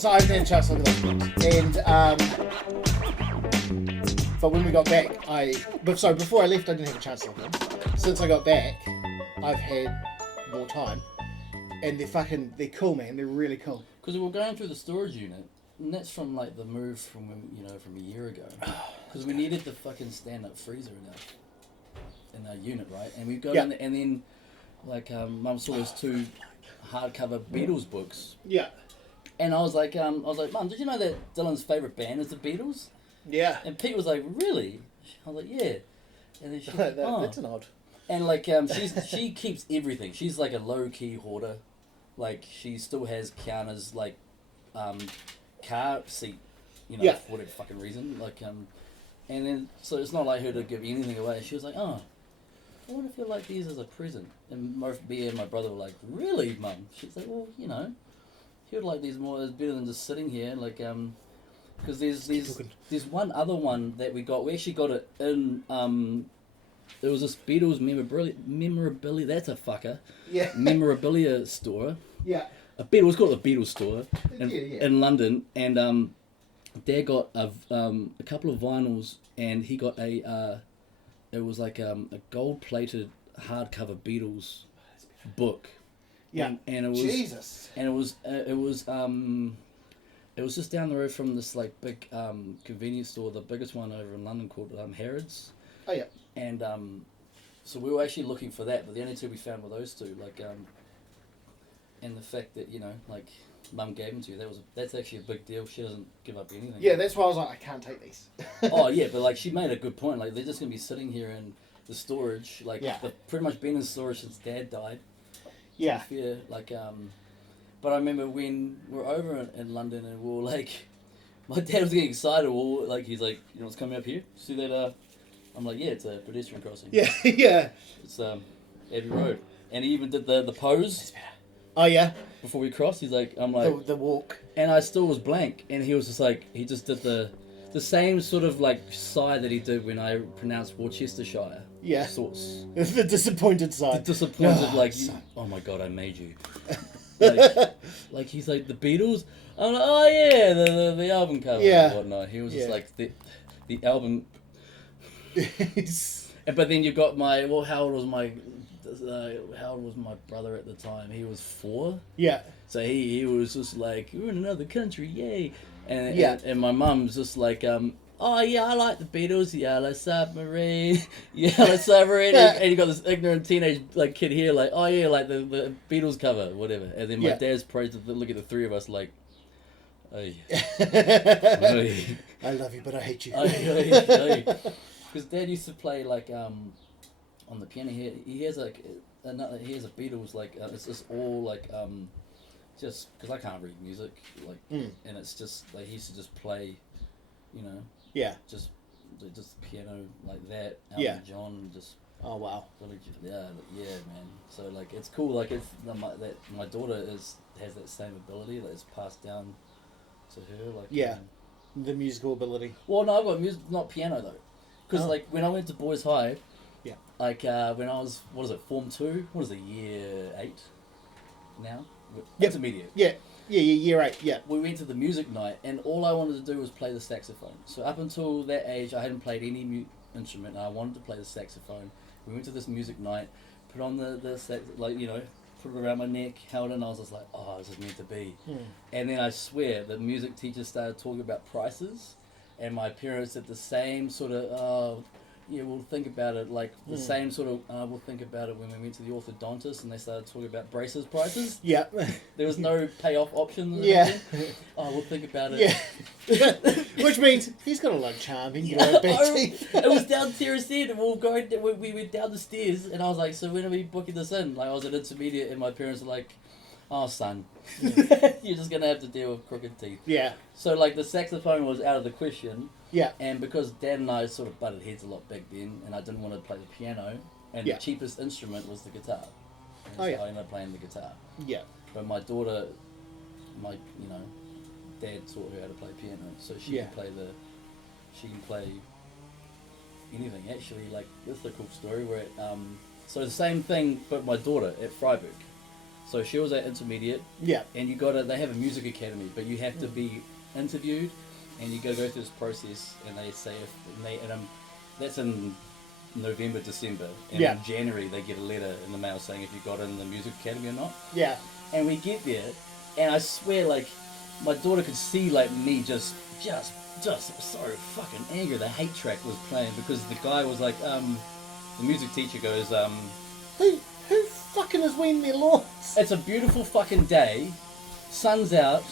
So I haven't had a chance to look at those books. And, but when we got back, before I left, I didn't have a chance to look at them. Since I got back, I've had more time. And they're cool, man. They're really cool. Because we were going through the storage unit, and that's from like the move from from a year ago. Because we needed the fucking stand-up freezer in our unit, right? And we got in there, and then like Mum saw those two hardcover Beatles books. Yeah. And I was like, Mum, did you know that Dylan's favourite band is the Beatles? Yeah. And Pete was like, really? I was like, yeah. And then she was like, oh. That's an odd. And like she keeps everything. She's like a low-key hoarder. Like she still has Kiana's like car seat, for whatever fucking reason. Like and then so it's not like her to give anything away. She was like, oh, I wonder if you like these as a present. And me and my brother were like, really, Mum? She's like, well, he would like these more. It's better than just sitting here. Like because there's one other one that we got. We actually got it in there was this Beatles memorabilia. That's a fucker. Yeah. Memorabilia store. Yeah. Let's call it a Beatles store in London, and Dad got a couple of vinyls, and he got it was like a gold-plated hardcover Beatles book. Yeah. And it was Jesus. And it was just down the road from this like big convenience store, the biggest one over in London called Harrods. Oh yeah. And so we were actually looking for that, but the only two we found were those two. Like, and the fact that like Mum gave them to you, that's actually a big deal. She doesn't give up anything. Yeah, that's why I was like, I can't take these. Oh yeah, but like she made a good point. Like they're just gonna be sitting here in the storage. Like they've pretty much been in storage since Dad died. Yeah. Yeah. Like but I remember when we were over in London and we were like, my dad was getting excited. He's like, what's coming up here? See that? I'm like, yeah, it's a pedestrian crossing. Yeah, yeah. It's Abbey Road. And he even did the pose. Oh, yeah? Before we crossed, he's like, I'm like... The walk. And I still was blank. And he was just like, he just did the same sort of like sigh that he did when I pronounced Worcestershire. Yeah. Sauce. The disappointed side. The disappointed, oh my God, I made you. like he's like, the Beatles? I'm like, oh yeah, the album cover and whatnot. He was just like, the album... But then you got how old was my brother at the time? He was 4. Yeah. So he was just like, we're in another country, yay! And my mum's just like, oh yeah, I like the Beatles, Yellow Submarine, Yellow Submarine, and you got this ignorant teenage like kid here like, oh yeah, like the Beatles cover, whatever. And then my dad's praised to look at the three of us like, oh yeah. I love you, but I hate you. Because Dad used to play like on the piano. He has a Beatles like it's just all like just because I can't read music and it's just like he used to just play, just piano like that. Elton John just. Oh wow. Yeah, man. So like it's cool. Like it's that my daughter has that same ability that is passed down to her. Like the musical ability. Well, no, I've got music, not piano though. Because like when I went to Boys High, like when I was Form 2? What is it, Year 8 now? Intermediate. Yeah, Year 8. Yeah. We went to the music night, and all I wanted to do was play the saxophone. So up until that age, I hadn't played any instrument, and I wanted to play the saxophone. We went to this music night, put on the sax, like put it around my neck, held it, and I was just like, oh, this is meant to be. And then I swear, the music teacher started talking about prices. And my parents did the same sort of, we'll think about it, like the same sort of, we'll think about it when we went to the orthodontist and they started talking about braces prices. Yeah. There was no payoff option. Yeah. We'll think about it. Yeah. Which means he's got a lot of charm. He can grow big teeth. It was down Terrace Inn and we went down the stairs and I was like, so when are we booking this in? Like I was at intermediate and my parents were like, oh son, you're just going to have to deal with crooked teeth. Yeah. So like the saxophone was out of the question. Yeah. And because Dad and I sort of butted heads a lot back then and I didn't want to play the piano and the cheapest instrument was the guitar. And so I ended up playing the guitar. Yeah. But my daughter, Dad taught her how to play piano. So she can play anything actually. Like this is a cool story where so the same thing but my daughter at Freiburg. So she was at intermediate, Yeah. and they have a music academy, but you have to be interviewed, and you got to go through this process, and they say that's in November, December, and in January they get a letter in the mail saying if you got in the music academy or not. Yeah. And we get there, and I swear, like, my daughter could see, like, me just so fucking angry. The hate track was playing because the guy was like, the music teacher goes, Who fucking is weeding their lawns? it's a beautiful fucking day, sun's out,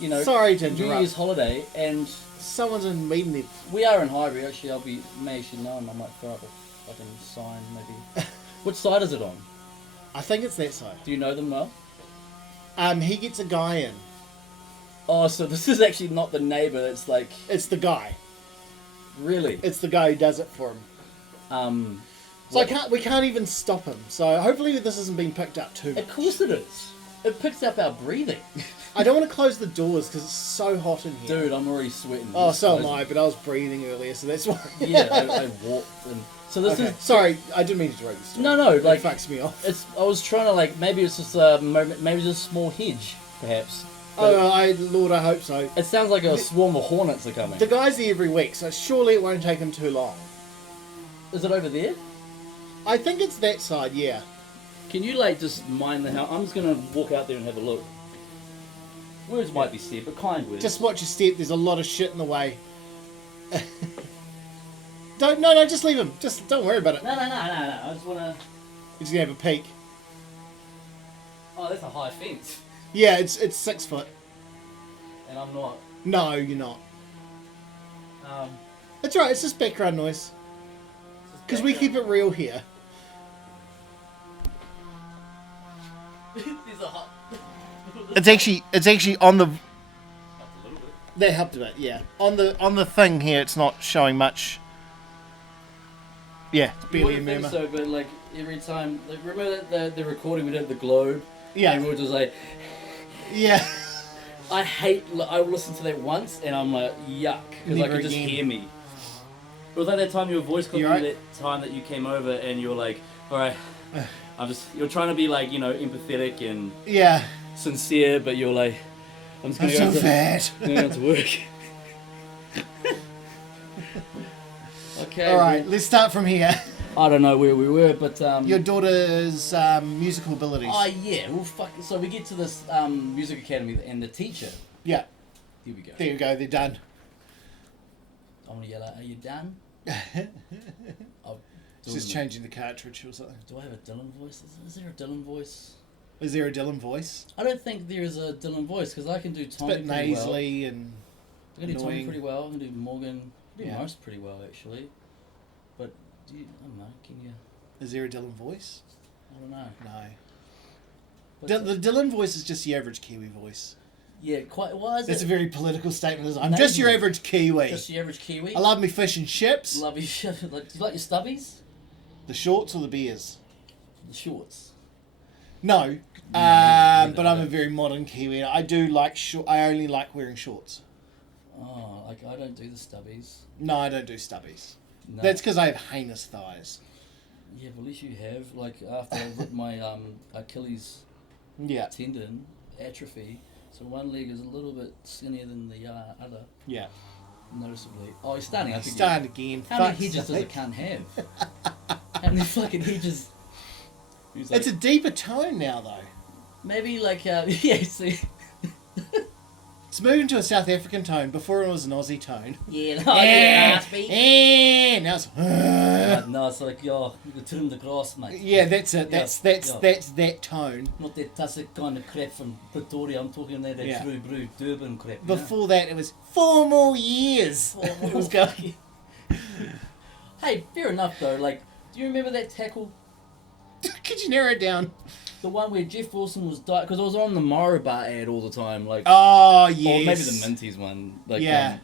you know, Sorry to New interrupt. Year's holiday, and Someone's in weeding their... we are in Highbury. Actually, may actually know him. I might throw up a fucking sign, maybe. Which side is it on? I think it's that side. Do you know them well? He gets a guy in. Oh, so this is actually not the neighbour. It's like, It's the guy. really? It's the guy who does it for him. So we can't even stop him. So hopefully this isn't being picked up too much. Of course it is. It picks up our breathing. I don't want to close the doors because it's so hot in here. Dude, I'm already sweating. Oh, so am I, but I was breathing earlier, so that's why. Yeah, I walked and... So this Okay. is... Sorry, I didn't mean to interrupt the story. No, like... It fucks me off. I was trying to, like, maybe it's just a moment, maybe just a small hedge, perhaps. But Lord, I hope so. it sounds like a swarm of hornets are coming. The guy's there every week, so surely it won't take him too long. Is it over there? I think it's that side, yeah. Can you, like, just mind the house? I'm just going to walk out there and have a look. Words might be said, but kind words. Just watch your step, there's a lot of shit in the way. No, just leave him. Just don't worry about it. No. I just want to... He's gonna have a peek. Oh, that's a high fence. Yeah, it's 6 foot. And I'm not. No, you're not. Um, It's alright, it's just background noise. Because we keep it real here. There's a hot... It's actually on the... Up a little bit. That helped a bit, yeah. On the thing here, it's not showing much. Yeah, it's You barely a wouldn't think murmur. so, but like every time, like remember the recording we did at the Globe? Yeah. And we were just like, Yeah. I listened to that once and I'm like, yuck, because I Never could just again. hear me. It was like that time you were voice clicking, right? that time that you came over and you were like, all right, you're trying to be like, you know, empathetic and Yeah. sincere, but you're like, I'm just I'm gonna so fat. go to work. Okay. Alright, let's start from here. I don't know where we were, but Your daughter's musical abilities. oh yeah, well fuck. So we get to this music academy and the teacher. Yeah, Here we go. there you go, they're done. I'm gonna yell out, "Are you done?" I'll do Just it. changing the cartridge or something. Do I have a Dylan voice? Is there a Dylan voice? Is there a Dylan voice? I don't think there is a Dylan voice because I can do It's a Tommy bit pretty well. nasally and I can do Tommy annoying. pretty well. I can do Morgan. I can do Yeah. most pretty well actually. But I don't know. Can you? Is there a Dylan voice? I don't know. No. But The Dylan voice is just the average Kiwi voice. yeah, quite. Why is That's a it? very political statement. Isn't it? I'm just your Maybe. average Kiwi. Just the average Kiwi. I love me fish and chips. Love your shit. Like, do you like your stubbies? The shorts or the beers? The shorts. No. neither, But I'm I a don't. very modern Kiwi. I do like I only like wearing shorts. Oh, like I don't do the stubbies. No, I don't do stubbies. No. That's because I have heinous thighs. Yeah, but at least you have. Like after I ripped my Achilles Yeah. tendon atrophy, so one leg is a little bit skinnier than the other, Yeah. noticeably. Oh, he's starting up again. Starting again. How many Fuck's hedges does sake. it can't have? How many fucking hedges? He's like, It's a deeper tone now, though. maybe like yeah. See. It's moving to a South African tone. Before it was an Aussie tone. Yeah, no, yeah, speak. Now it's. No, it's like yo, you trim the grass, mate. Yeah, that's it. Yeah, That's that tone. Not that tussock kind of crap from Pretoria. I'm talking that Yeah. true brew Durban crap. you know? Before that, it was 4 more years. It was going. Hey, fair enough though. Like, do you remember that tackle? Could you narrow it down? The one where Jeff Wilson was dying because I was on the Morrow Bar ad all the time, like, Oh yes. or maybe the Minties one, like, Yeah.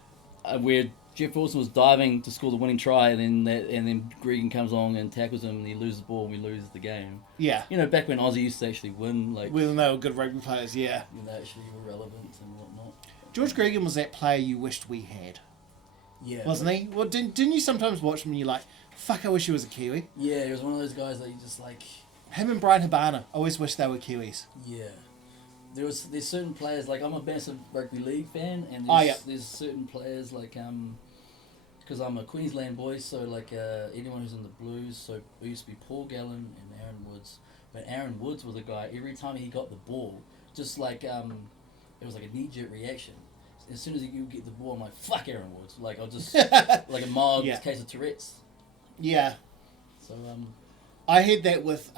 where Jeff Wilson was diving to score the winning try, and then Gregan comes along and tackles him, and he loses the ball, and we lose the game. Yeah. You know, back when Aussie used to actually win, like, Well, they were good rugby players. Yeah. when they actually were relevant and whatnot. George Gregan was that player you wished we had, Yeah, wasn't he? Well, didn't you sometimes watch him and you're like, fuck, I wish he was a Kiwi? Yeah, he was one of those guys that you just like. Him and Brian Habana. I always wish they were Kiwis. Yeah. There's certain players, like I'm a massive rugby league fan, and there's certain players like because I'm a Queensland boy, so like anyone who's in the Blues, so it used to be Paul Gallen and Aaron Woods. But Aaron Woods was a guy, every time he got the ball, just like it was like a knee-jerk reaction. As soon as you get the ball, I'm like, fuck Aaron Woods. Like I'll just like a mild case of Tourette's. Yeah. So I had that with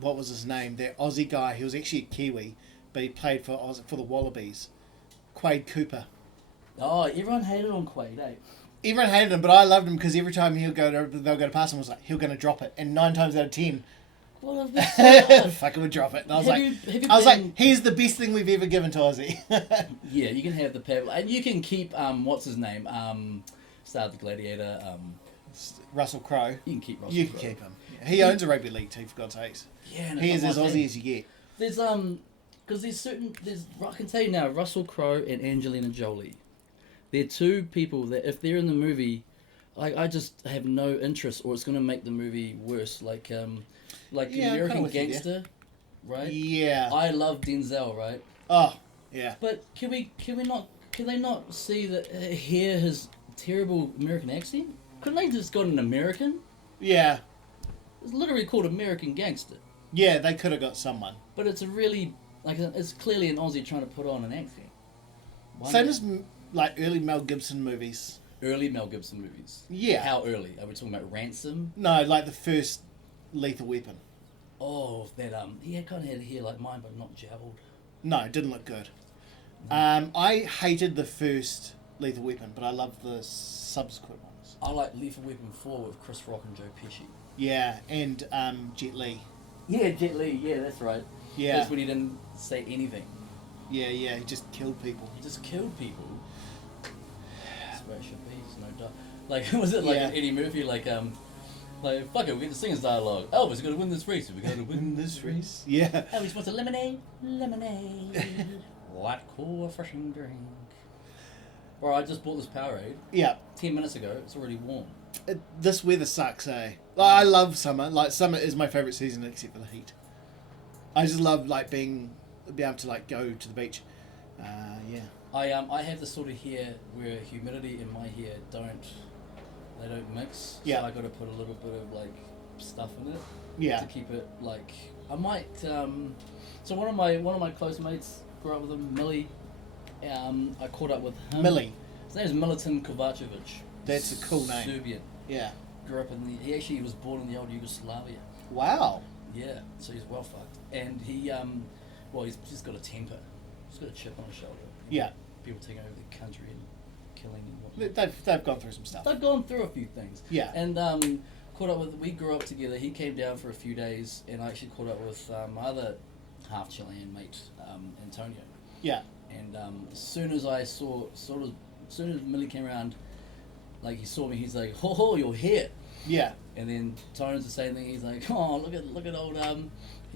what was his name? That Aussie guy. He was actually a Kiwi, but he played for the Wallabies. Quade Cooper. Oh, everyone hated on Quade, eh? Everyone hated him, but I loved him because every time they'll go to pass him, was like he'll going to drop it, and 9 times out of 10, well, fucking would drop it. And I was have like, he's the best thing we've ever given to Aussie. Yeah, you can have the pebble, and you can keep what's his name? Star of the Gladiator. Russell Crowe. You can keep Russell. You can keep him. He owns a rugby league team, for God's sakes. Yeah, he is as Aussie as you get. There's because I can tell you now, Russell Crowe and Angelina Jolie. They're two people that if they're in the movie, like I just have no interest, or it's gonna make the movie worse. Like American Gangster, right? Yeah. I love Denzel, right? Oh, yeah. But can they not see that hear his terrible American accent? Couldn't they just got an American? Yeah. It's literally called American Gangster. Yeah, they could have got someone. But it's a really it's clearly an Aussie trying to put on an accent. Same as like early Mel Gibson movies. Early Mel Gibson movies. Yeah. How early? Are we talking about Ransom? No, like the first Lethal Weapon. Oh, that he kind of had hair like mine, but not jowled. No, it didn't look good. I hated the first Lethal Weapon, but I loved the subsequent ones. I like Lethal Weapon 4 with Chris Rock and Joe Pesci. Yeah, and Jet Li. Yeah, Jet Li. Yeah, that's right. Yeah. That's when he didn't say anything. Yeah, he just killed people. He just killed people. That's where it should be. There's no doubt. Like, was it like Eddie Murphy? Like fuck it, we get to sing his dialogue. Elvis got to win this race. We got to win this race. Yeah. Elvis wants a lemonade. What cool, refreshing drink. Bro, I just bought this Powerade. Yeah. 10 minutes ago. It's already warm. This weather sucks, eh? Like, I love summer. Like, summer is my favourite season except for the heat. I just love like being able to like go to the beach. Yeah. I have this sort of hair where humidity in my hair don't mix. Yeah. So I got to put a little bit of like stuff in it. Yeah. To keep it like I might. So one of my close mates grew up with him, Millie. I caught up with him. Millie. His name is Militin Kovacevic. That's a cool name. Serbian. Yeah. Grew up he was born in the old Yugoslavia. Wow. Yeah, so he's well fucked. And he, he's just got a temper. He's got a chip on his shoulder. Yeah. People taking over the country and killing and whatnot. They've gone through some stuff. They've gone through a few things. Yeah. And we grew up together. He came down for a few days, and I actually caught up with my other half Chilean mate, Antonio. Yeah. And as soon as Millie came around, like he saw me, he's like, "Oh, you're here." Yeah. And then Tone's the same thing. He's like, "Oh, look at old."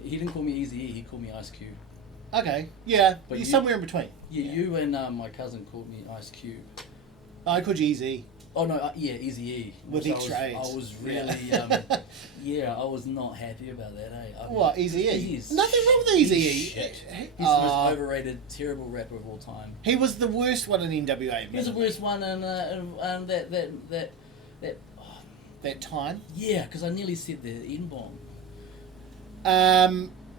He didn't call me Easy E. He called me Ice Cube. Okay. Yeah. But you're somewhere in between. Yeah, you and my cousin called me Ice Cube. I called you Easy. Oh no, Easy E. With extra A's. I was really, I was not happy about that. What, Easy E? Nothing wrong with Easy E. He's the most overrated, terrible rapper of all time. He was the worst one in NWA. He was the worst one, and that time. Yeah, because I nearly said the N-bomb.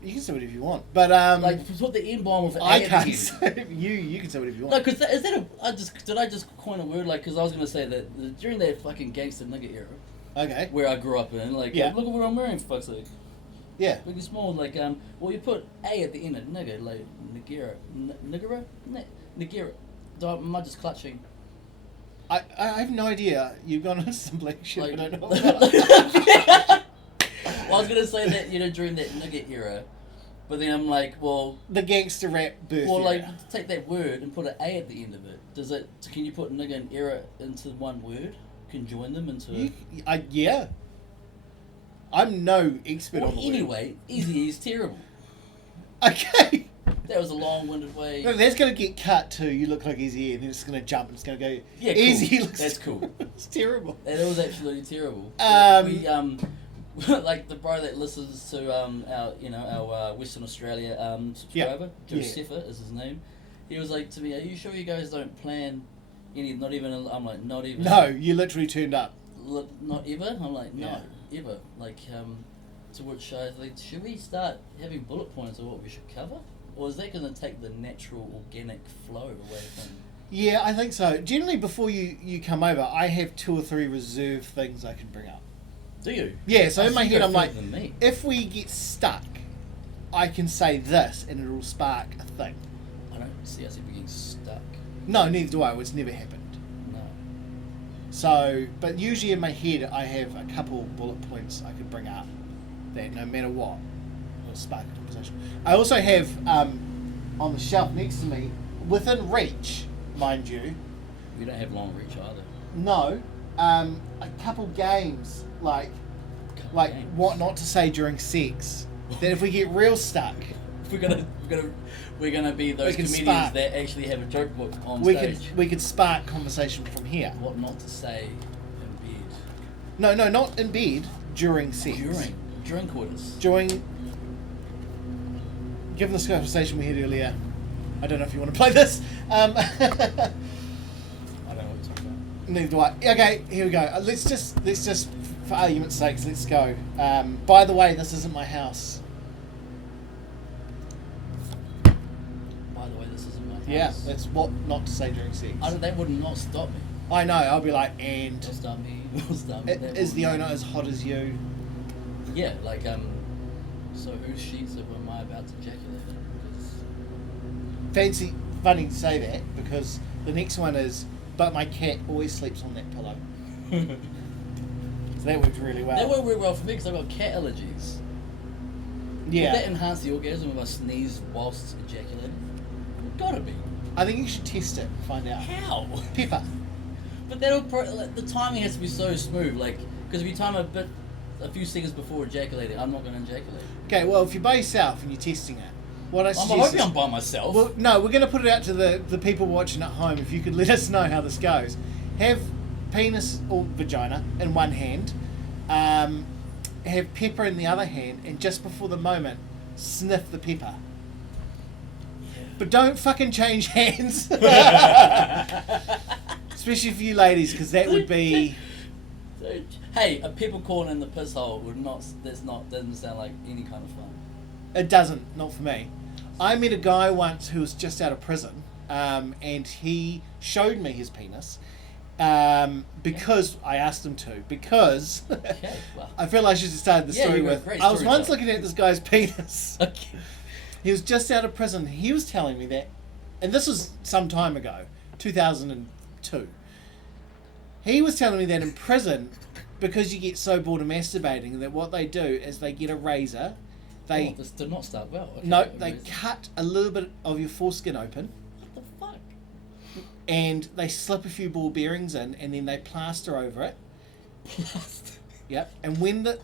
You can say whatever you want, but like put the N-bomb with I can't say you can say whatever you want. No, because did I just coin a word like because I was gonna say that during that fucking gangster nigga era. Okay. Where I grew up in, like, look at what I'm wearing, for fuck's sake. Yeah. Really small, like, well, you put A at the end of nigga, like, nigera. Am I just clutching? I have no idea. You've gone on some black shit, like, but I don't know. Well, I was going to say that, during that nigga era, but then I'm like, well... The gangster rap birth Well, like, era. take that word and put an A at the end of it. Can you put nigga and era into one word? Can join them into... Yeah. I'm no expert on the anyway, Easy is terrible. Okay. That was a long-winded way. No, that's going to get cut to you look like Easy, and then it's going to jump and it's going to go. Yeah, Easy cool. looks. That's cool. It's terrible. That was absolutely terrible. like the bro that listens to our Western Australia subscriber, Joseph is his name. He was like to me, "Are you sure you guys don't plan any? Not even." I'm like, "Not even." No, you literally turned up. Not ever. I'm like, "No, ever." Like, to which I think, should we start having bullet points of what we should cover, or is that going to take the natural, organic flow away from? Yeah, I think so. Generally, before you come over, I have 2 or 3 reserved things I can bring up. Do you? Yeah, so in my head I'm like, than me. if we get stuck, I can say this and it'll spark a thing. I don't see us ever getting stuck. No, neither do I. It's never happened. No. So, but usually in my head I have a couple bullet points I could bring up that no matter what will spark a conversation. I also have on the shelf next to me, within reach, mind you. We don't have long reach either. No, a couple games like Games. what not to say during sex. That if we get real stuck, We're gonna be those can comedians spark. that actually have a joke book on we stage. could spark conversation from here. What not to say in bed. No, not in bed. During sex. During quarters. Given this conversation we had earlier, I don't know if you want to play this. I don't know what you're talking about. Neither do I. Okay, here we go. Let's just, for argument's sake, let's go. By the way, this isn't my house. By the way, this isn't my house. Yeah, that's what not to say during sex. That would not stop me. I know. I'll be like, and Don't stop me. Don't stop me. is the owner as hot as you? Yeah, like so whose sheets am I about to ejaculate in? Funny to say that because the next one is, but my cat always sleeps on that pillow. So that worked really well. That worked really well for me because I've got cat allergies. Yeah. Would that enhance the orgasm if I sneeze whilst ejaculating? Gotta be. I think you should test it and find out. How? Pepper. But the timing has to be so smooth, like, because if you time a few seconds before ejaculating, I'm not going to ejaculate. Okay, well, if you're by yourself and you're testing it, what I I'm suggest hoping is, I'm by myself. well, no, we're going to put it out to the people watching at home. If you could let us know how this goes. Have penis or vagina in one hand, have pepper in the other hand, and just before the moment, sniff the pepper. But don't fucking change hands. Especially for you ladies, because that would be... Hey, a peppercorn in the piss hole doesn't sound like any kind of fun. It doesn't, not for me. I met a guy once who was just out of prison, and he showed me his penis, because I asked him to, because Okay, well. I feel I should have started the story with, I was once looking at this guy's penis. Okay. He was just out of prison. He was telling me that, and this was some time ago, 2002. He was telling me that in prison, because you get so bored of masturbating, that what they do is they get a razor. This did not start well. Okay, No, they cut a little bit of your foreskin open. What the fuck? And they slip a few ball bearings in, and then they plaster over it. Plaster? Yep. And when the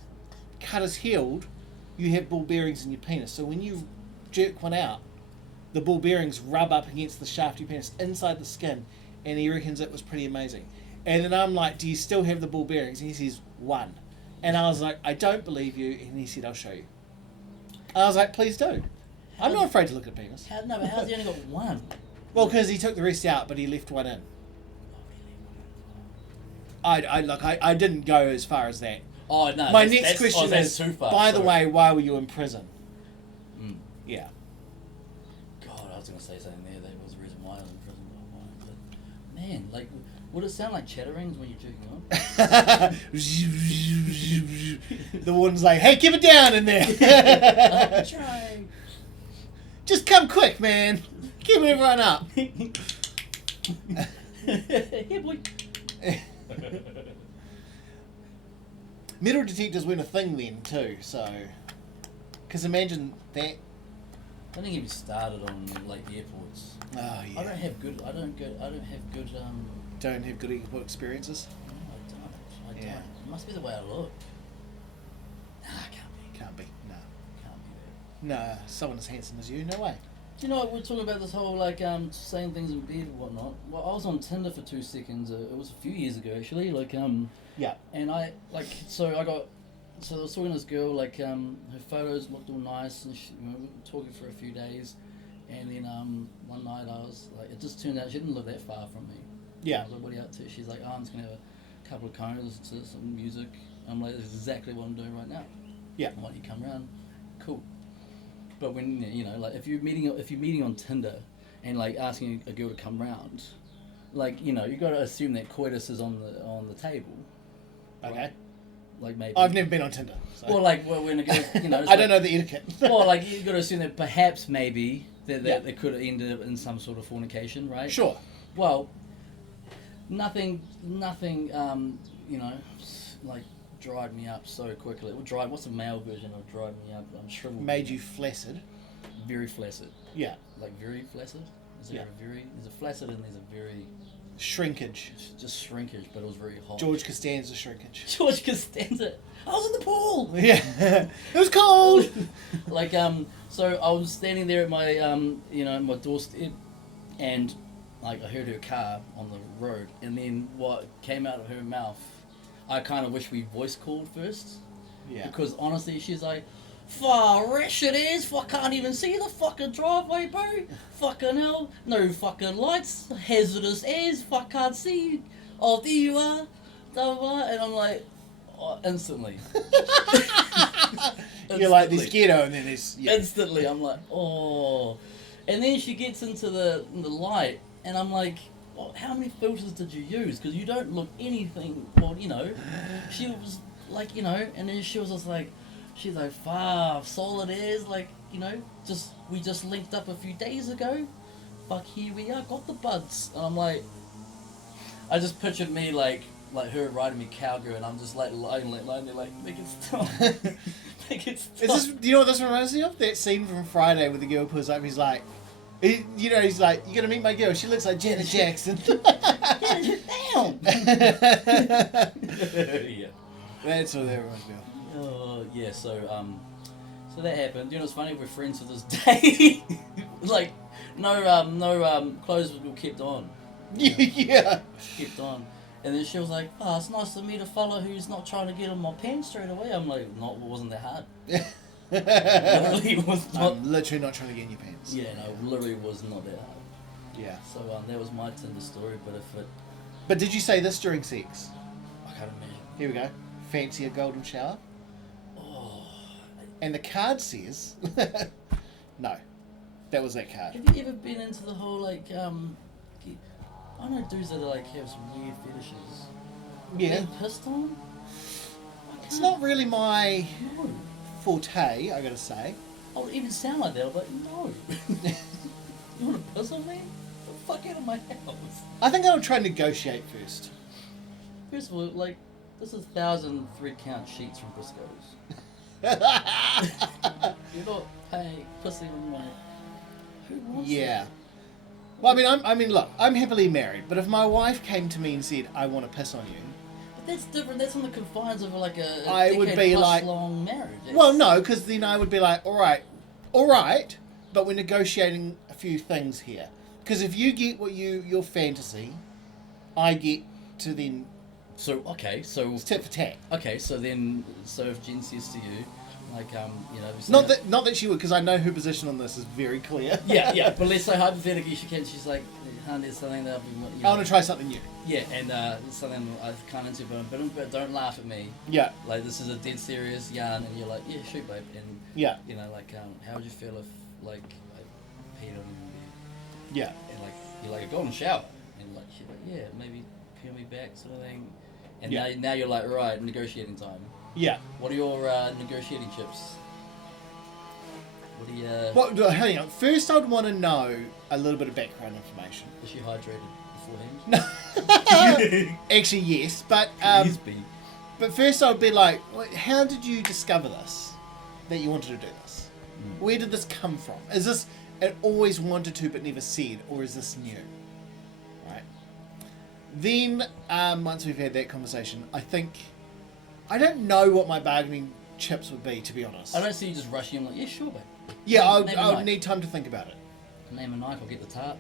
cut is healed, you have ball bearings in your penis. So when you jerk one out, the ball bearings rub up against the shaft of your penis inside the skin, and he reckons it was pretty amazing. And then I'm like, do you still have the ball bearings? And he says, 1. And I was like, I don't believe you. And he said, I'll show you. And I was like, please do. I'm not afraid to look at a penis. But how's he only got 1? Well, because he took the rest out, but he left 1 in. I didn't go as far as that. Oh, no. My next question that's is, too far. by the way, why were you in prison? Mm. Yeah. God, I was going to say something there. That was the reason why I was in prison. But, man, like, would it sound like chatterings when you're jerking off? The one's like, hey, give it down in there. I'm trying. Just come quick, man. Keep everyone up. Here, boy. Metal detectors weren't a thing then too, so because imagine that. Don't think even started on like airports. Oh yeah. I don't have good. Don't have good airport experiences. No, I don't. Yeah. It must be the way I look. Nah, Can't be. No. Can't be that. No. Someone as handsome as you, no way. Do you know what, we're talking about this whole like saying things in bed and whatnot. Well, I was on Tinder for 2 seconds. It was a few years ago actually. Like Yeah. And I got so I was talking to this girl, like, her photos looked all nice, and we were talking for a few days, and then one night I was like, it just turned out she didn't live that far from me. Yeah. I was like, what are you up to? She's like, oh, I'm just going to have a couple of cones, listen to some music. I'm like, that's exactly what I'm doing right now. Yeah. Why don't you come around? Cool. But when, like, if you're meeting on Tinder and, like, asking a girl to come round, like, you got to assume that coitus is on the table. Okay. Right? Like, maybe. I've never been on Tinder. So. Well, like, when a girl, I don't know the etiquette. Well, like, you've got to assume that perhaps maybe that they could have ended up in some sort of fornication, right? Sure. Well, nothing, like, dried me up so quickly. Well, what's the male version of dried me up? I'm shriveled. Made you flaccid. Very flaccid. Yeah. Like, very flaccid? There's a flaccid and there's a very... Shrinkage. Just shrinkage, but it was very hot. George Costanza shrinkage. George Costanza. I was in the pool! Yeah. It was cold! Like, so I was standing there at my, my doorstep, and, like, I heard her car on the road, and then what came out of her mouth, I kind of wish we voice called first. Yeah. Because, honestly, she's like, far rich it is, I can't even see the fucking driveway, bro. Fucking hell, no fucking lights, hazardous as, fuck, can't see you. Oh, there you are. And I'm like, oh, instantly. You're like this ghetto, and then there's... Yeah. Instantly, I'm like, oh. And then she gets into the light, and I'm like, well, how many filters did you use? Because you don't look anything, well, she was like, and then she was just like, she's like, solid as, like, we just linked up a few days ago. Fuck, here we are, got the buds. And I'm like, I just pictured me like her riding me cowgirl, and I'm just like lying there, like, make it stop. Make it stop. Is this, do you know what this reminds me of? That scene from Friday where the girl pulls up, he's like, he's like, you gonna meet my girl? She looks like Janet Jackson. Down. Yeah. That's what that reminds me of. Yeah, so that happened. It's funny, we're friends to this day. Like, no clothes were kept on. Yeah. Kept on. And then she was like, oh, it's nice to meet a fella who's not trying to get on my pants straight away. I'm like, it wasn't that hard. Literally was not. I'm literally not trying to get in your pants. Yeah, no, literally was not that hard. Yeah. So that was my Tinder story, But did you say this during sex? I can't imagine. Here we go. Fancy a golden shower? And the card says... No. That was that card. Have you ever been into the whole, like, I know dudes that, like, have some weird fetishes. Yeah. Being pissed on? It's not really my No. forte, I gotta say. I would even sound like that. I'm like, no. You want to piss on me? Get the fuck out of my house. I think I would try and negotiate first. First of all, like, this is 1,000 3-count sheets from Briscoe's. You're not paying pussy on my... Who wants Yeah. that? Well, I mean, look, I'm happily married, but if my wife came to me and said, I want to piss on you... But that's different. That's on the confines of, like, a I would be decade-plus like... long marriage. Well, no, because then I would be like, all right, but we're negotiating a few things here. Because if you get your fantasy, I get to then... So, okay, so... It's tit for tat. Okay, so if Jen says to you, like, Not that she would, because I know her position on this is very clear. Yeah, but let's say hypothetically she's like, hun, there's something that I want to try something new. Yeah, and it's something I can't into, but don't laugh at me. Yeah. Like, this is a dead serious yarn, and you're like, yeah, shoot, babe. And, yeah. Like, how would you feel if, like, I peed on you? Yeah. And, like, you're like, a golden shower. And, like, she's like, yeah, maybe peel me back, sort of thing. And now you're like, right, negotiating time. Yeah. What are your negotiating chips? What do you... Well, hang on. First, I'd want to know a little bit of background information. Is she hydrated beforehand? No. Actually, yes. But Please be. But first, I'd be like, how did you discover this? That you wanted to do this? Where did this come from? Is this it always wanted to but never said, or is this new? Right. Then, once we've had that conversation, I don't know what my bargaining chips would be, to be honest. I don't see you just rushing. I'm like, yeah, sure, babe. Yeah, I would need time to think about it. Name a knife, I'll get the tarp.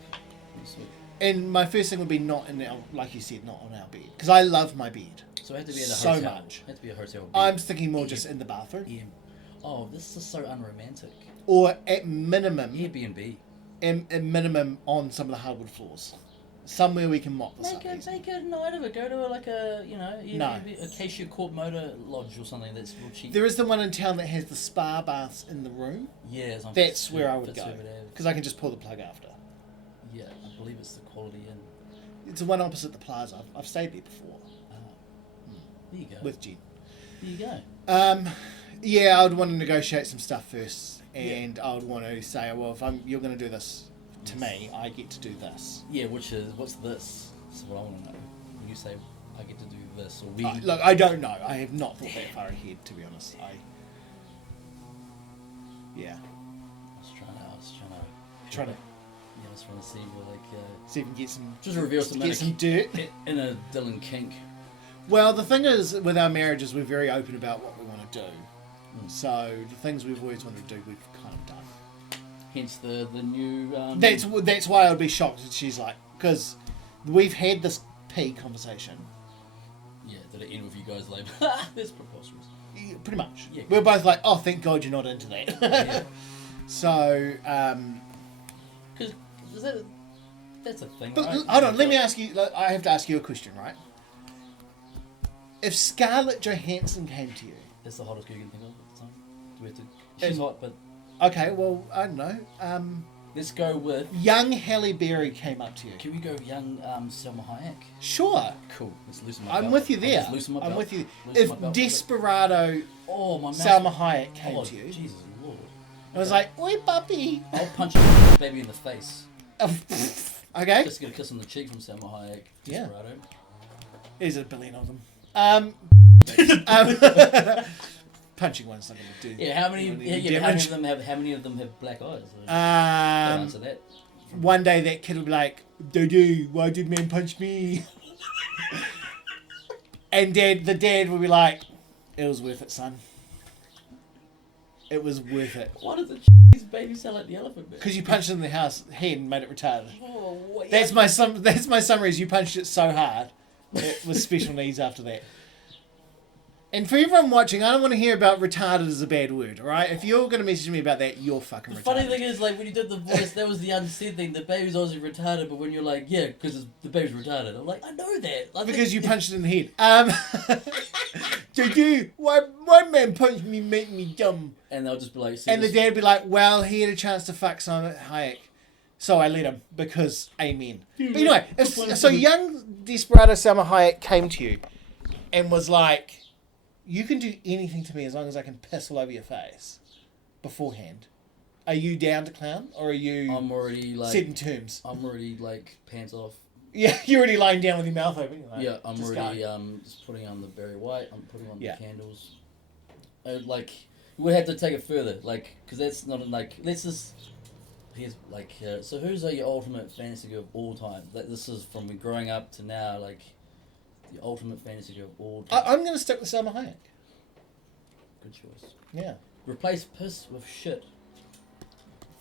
And my first thing would be not in our, like you said, not on our bed. Because I love my bed. So it had to be at a so hotel. much. It had to be a hotel. I'm thinking more just in the bathroom. Yeah. Oh, this is so unromantic. Or at minimum, Airbnb. at minimum on some of the hardwood floors. Somewhere we can mop this up. Make a night of it. Go to a Acacia Court Motor Lodge or something that's real cheap. There is the one in town that has the spa baths in the room. Yeah, that's where I would go. Because I can just pull the plug after. Yeah, I believe it's the Quality Inn. It's the one opposite the plaza. I've stayed there before. There you go. With Jen. There you go. Yeah, I would want to negotiate some stuff first. And I would want to say, well, if you're going to do this to me, I get to do this. Yeah, what's this? That's what I want to know. When you say I get to do this, or we... Look, I don't know. I have not thought that far ahead, to be honest. Yeah. I was Trying to... Yeah, I was trying to see see if we can get some... Just reveal some... Get some dirt. In a Dylan kink. Well, the thing is, with our marriages, we're very open about what we want to do. So, the things we've always wanted to do, we've kind of done. Hence the new... That's why I would be shocked that she's like... Because we've had this pee conversation. Yeah, did it end with you guys like, that's preposterous. Yeah, pretty much. Yeah, we're both like, oh, thank God you're not into that. Yeah. So, because that's a thing, but right? hold on, let me ask you... I have to ask you a question, right? If Scarlett Johansson came to you... That's the hottest girl you can think of at the time. Do we have to... She's hot, but... Okay, well, I don't know. Let's go with... Young Halle Berry came up to you. Can we go young Salma Hayek? Sure. Cool. Let's loosen my belt. I'm with you there. I'm with you. If Desperado Salma Hayek came to you... Jesus Lord. I was like, oi, puppy. I'll punch a baby in the face. Okay. Just get a kiss on the cheek from Salma Hayek. Desperado. Yeah. There's a billion of them. Punching one's not going to do. Yeah, how many of them have black eyes? Don't answer that. One day that kid will be like, "Dadu, why did man punch me?" And the dad will be like, "It was worth it, son. It was worth it." Why does the baby sound like the elephant bit? Because you punched it in the head and made it retarded. Oh, what? That's my summary. Is you punched it so hard, it was special needs after that. And for everyone watching, I don't want to hear about retarded as a bad word, alright? If you're going to message me about that, you're fucking retarded. The funny thing is, like, when you did the voice, that was the unsaid thing. The baby's obviously retarded, but when you're like, yeah, because the baby's retarded. I'm like, I know that. Because you punched it in the head. Dude, why man punched me, make me dumb? And they'll just be like... And the dad would be like, well, he had a chance to fuck Salma Hayek. So I let him, because amen. But anyway, so young Desperado Salma Hayek came to you and was like... You can do anything to me as long as I can piss all over your face beforehand. Are you down to clown? Or are you I'm already like... setting terms? I'm already like pants off. Yeah, you're already lying down with your mouth open. Like, yeah, I'm already just putting on the Barry White. I'm putting on the candles. Like, we have to take it further. Like, because that's not like... Let's just... Here's like... so who's your ultimate fantasy girl of all time? Like, this is from growing up to now, like... The ultimate fantasy girl of all time. I'm going to stick with Salma Hayek. Good choice. Yeah. Replace piss with shit.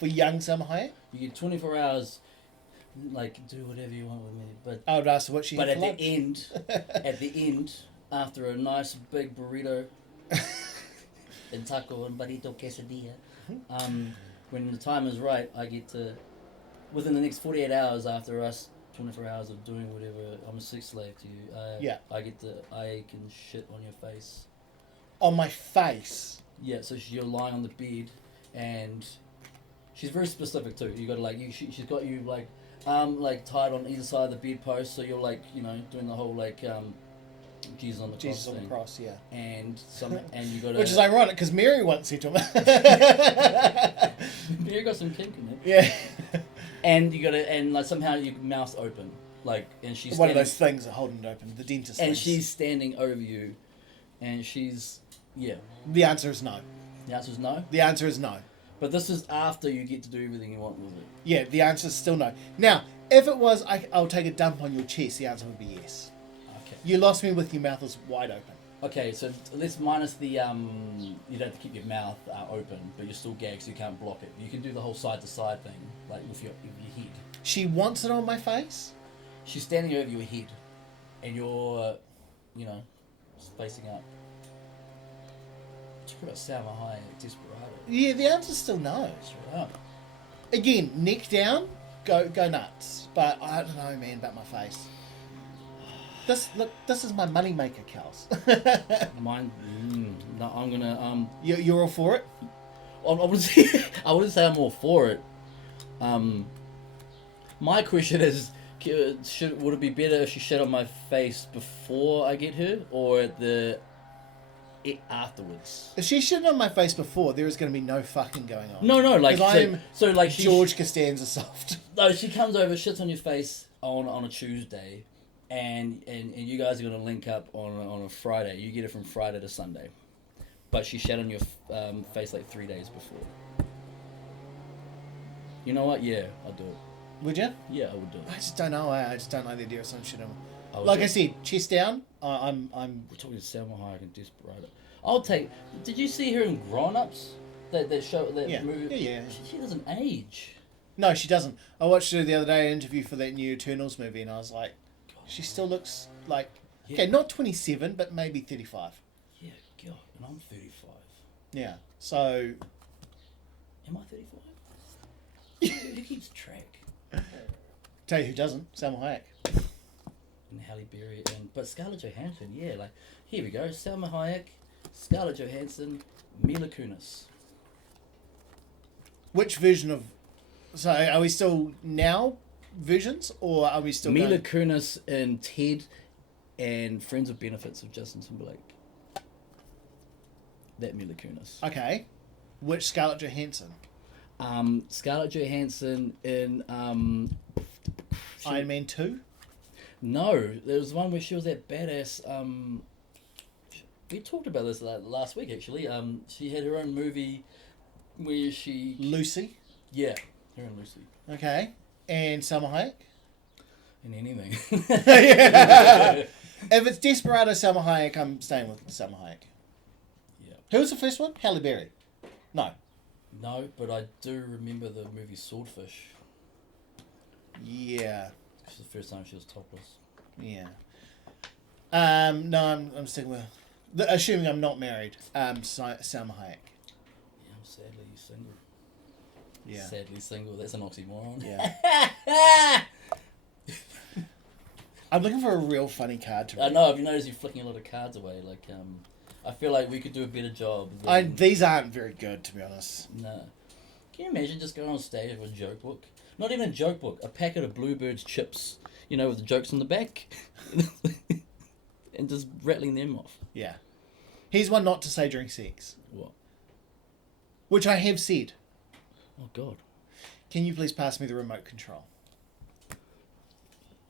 For young Salma Hayek? You get 24 hours, like, do whatever you want with me. But I would ask what she But had at for lunch. the end, after a nice big burrito, and taco and burrito quesadilla, when the time is right, I get to, within the next 48 hours after us 24 hours of doing whatever, I'm a sex slave to you. I can shit on your face. On my face? Yeah, so you're lying on the bed, and she's very specific too. You got to like, she's got you like tied on either side of the bedpost, so you're like, doing the whole like, Jesus on the cross. Jesus on the cross, yeah. And you got to. Which is ironic because Mary once said to him. Mary got some kink in it. Yeah. And you got to, and like somehow your mouth's open, like, and she's one of those things that holding it open, the dentist. And things. she's standing over you, and she's The answer is no. The answer is no. The answer is no. But this is after you get to do everything you want with it. Yeah, the answer is still no. Now, if it was, I'll take a dump on your chest, the answer would be yes. Okay. You lost me with your mouth is wide open. Okay, so let's minus the, you don't have to keep your mouth open, but you're still gagged, so you can't block it. You can do the whole side-to-side thing, like with your head. She wants it on my face? She's standing over your head, and you're, It's facing up. Talk about Salma Hayek, Desperado. Yeah, the answer's still no. Straight up. Again, neck down, go nuts. But I don't know, man, about my face. This is my moneymaker, Kels. Mine. No, I'm gonna. You're all for it? I wouldn't say. I wouldn't say I'm all for it. My question is, would it be better if she shit on my face before I get her, or afterwards? If she shit on my face before, there is going to be no fucking going on. No, like so like George Costanza soft. No, she comes over, shits on your face on a Tuesday, and you guys are gonna link up on a Friday. You get it from Friday to Sunday, but she shat on your face like 3 days before. You know what? Yeah, I'll do it. Would you? Yeah, I would do it. I just don't know. I just don't like the idea of some shit on. I said, chest down. I'm. We're talking Salma Hayek and Desperado. I'll take. Did you see her in Grown Ups? That show, that movie. Yeah. She doesn't age. No, she doesn't. I watched her the other day, an interview for that new Eternals movie, and I was like, she still looks like, okay, not 27, but maybe 35. Yeah, God, and I'm 35. Yeah, so. Am I 35? Who keeps track? Tell you who doesn't, Salma Hayek. And Halle Berry, but Scarlett Johansson, yeah, like, here we go, Salma Hayek, Scarlett Johansson, Mila Kunis. Which version of... So, are we still now versions, or are we still Mila Kunis and Ted and Friends with Benefits of Justin Timberlake. That Mila Kunis. Okay. Which Scarlett Johansson? Scarlett Johansson in... Iron Man 2? No, there was one where she was that badass... we talked about this last week, actually. She had her own movie where she... Lucy? Yeah, her and Lucy. Okay. And Salma Hayek? In anything. If it's Desperado, Salma Hayek, I'm staying with Salma Hayek. Yeah. Who was the first one? Halle Berry? No. No, but I do remember the movie Swordfish. Yeah. It's the first time she was topless. Yeah. No, I'm sticking with... Assuming I'm not married, Salma Hayek. Yeah, I'm sadly single. Yeah. Sadly single. That's an oxymoron. Yeah. I'm looking for a real funny card to read. I know. Have you noticed you're flicking a lot of cards away? Like, I feel like we could do a better job. These aren't very good, to be honest. No. Can you imagine just going on stage with a joke book? Not even a joke book. A packet of Bluebird's chips. You know, with the jokes on the back. And just rattling them off. Yeah. Here's one not to say during sex. What? Which I have said. Oh, God. Can you please pass me the remote control?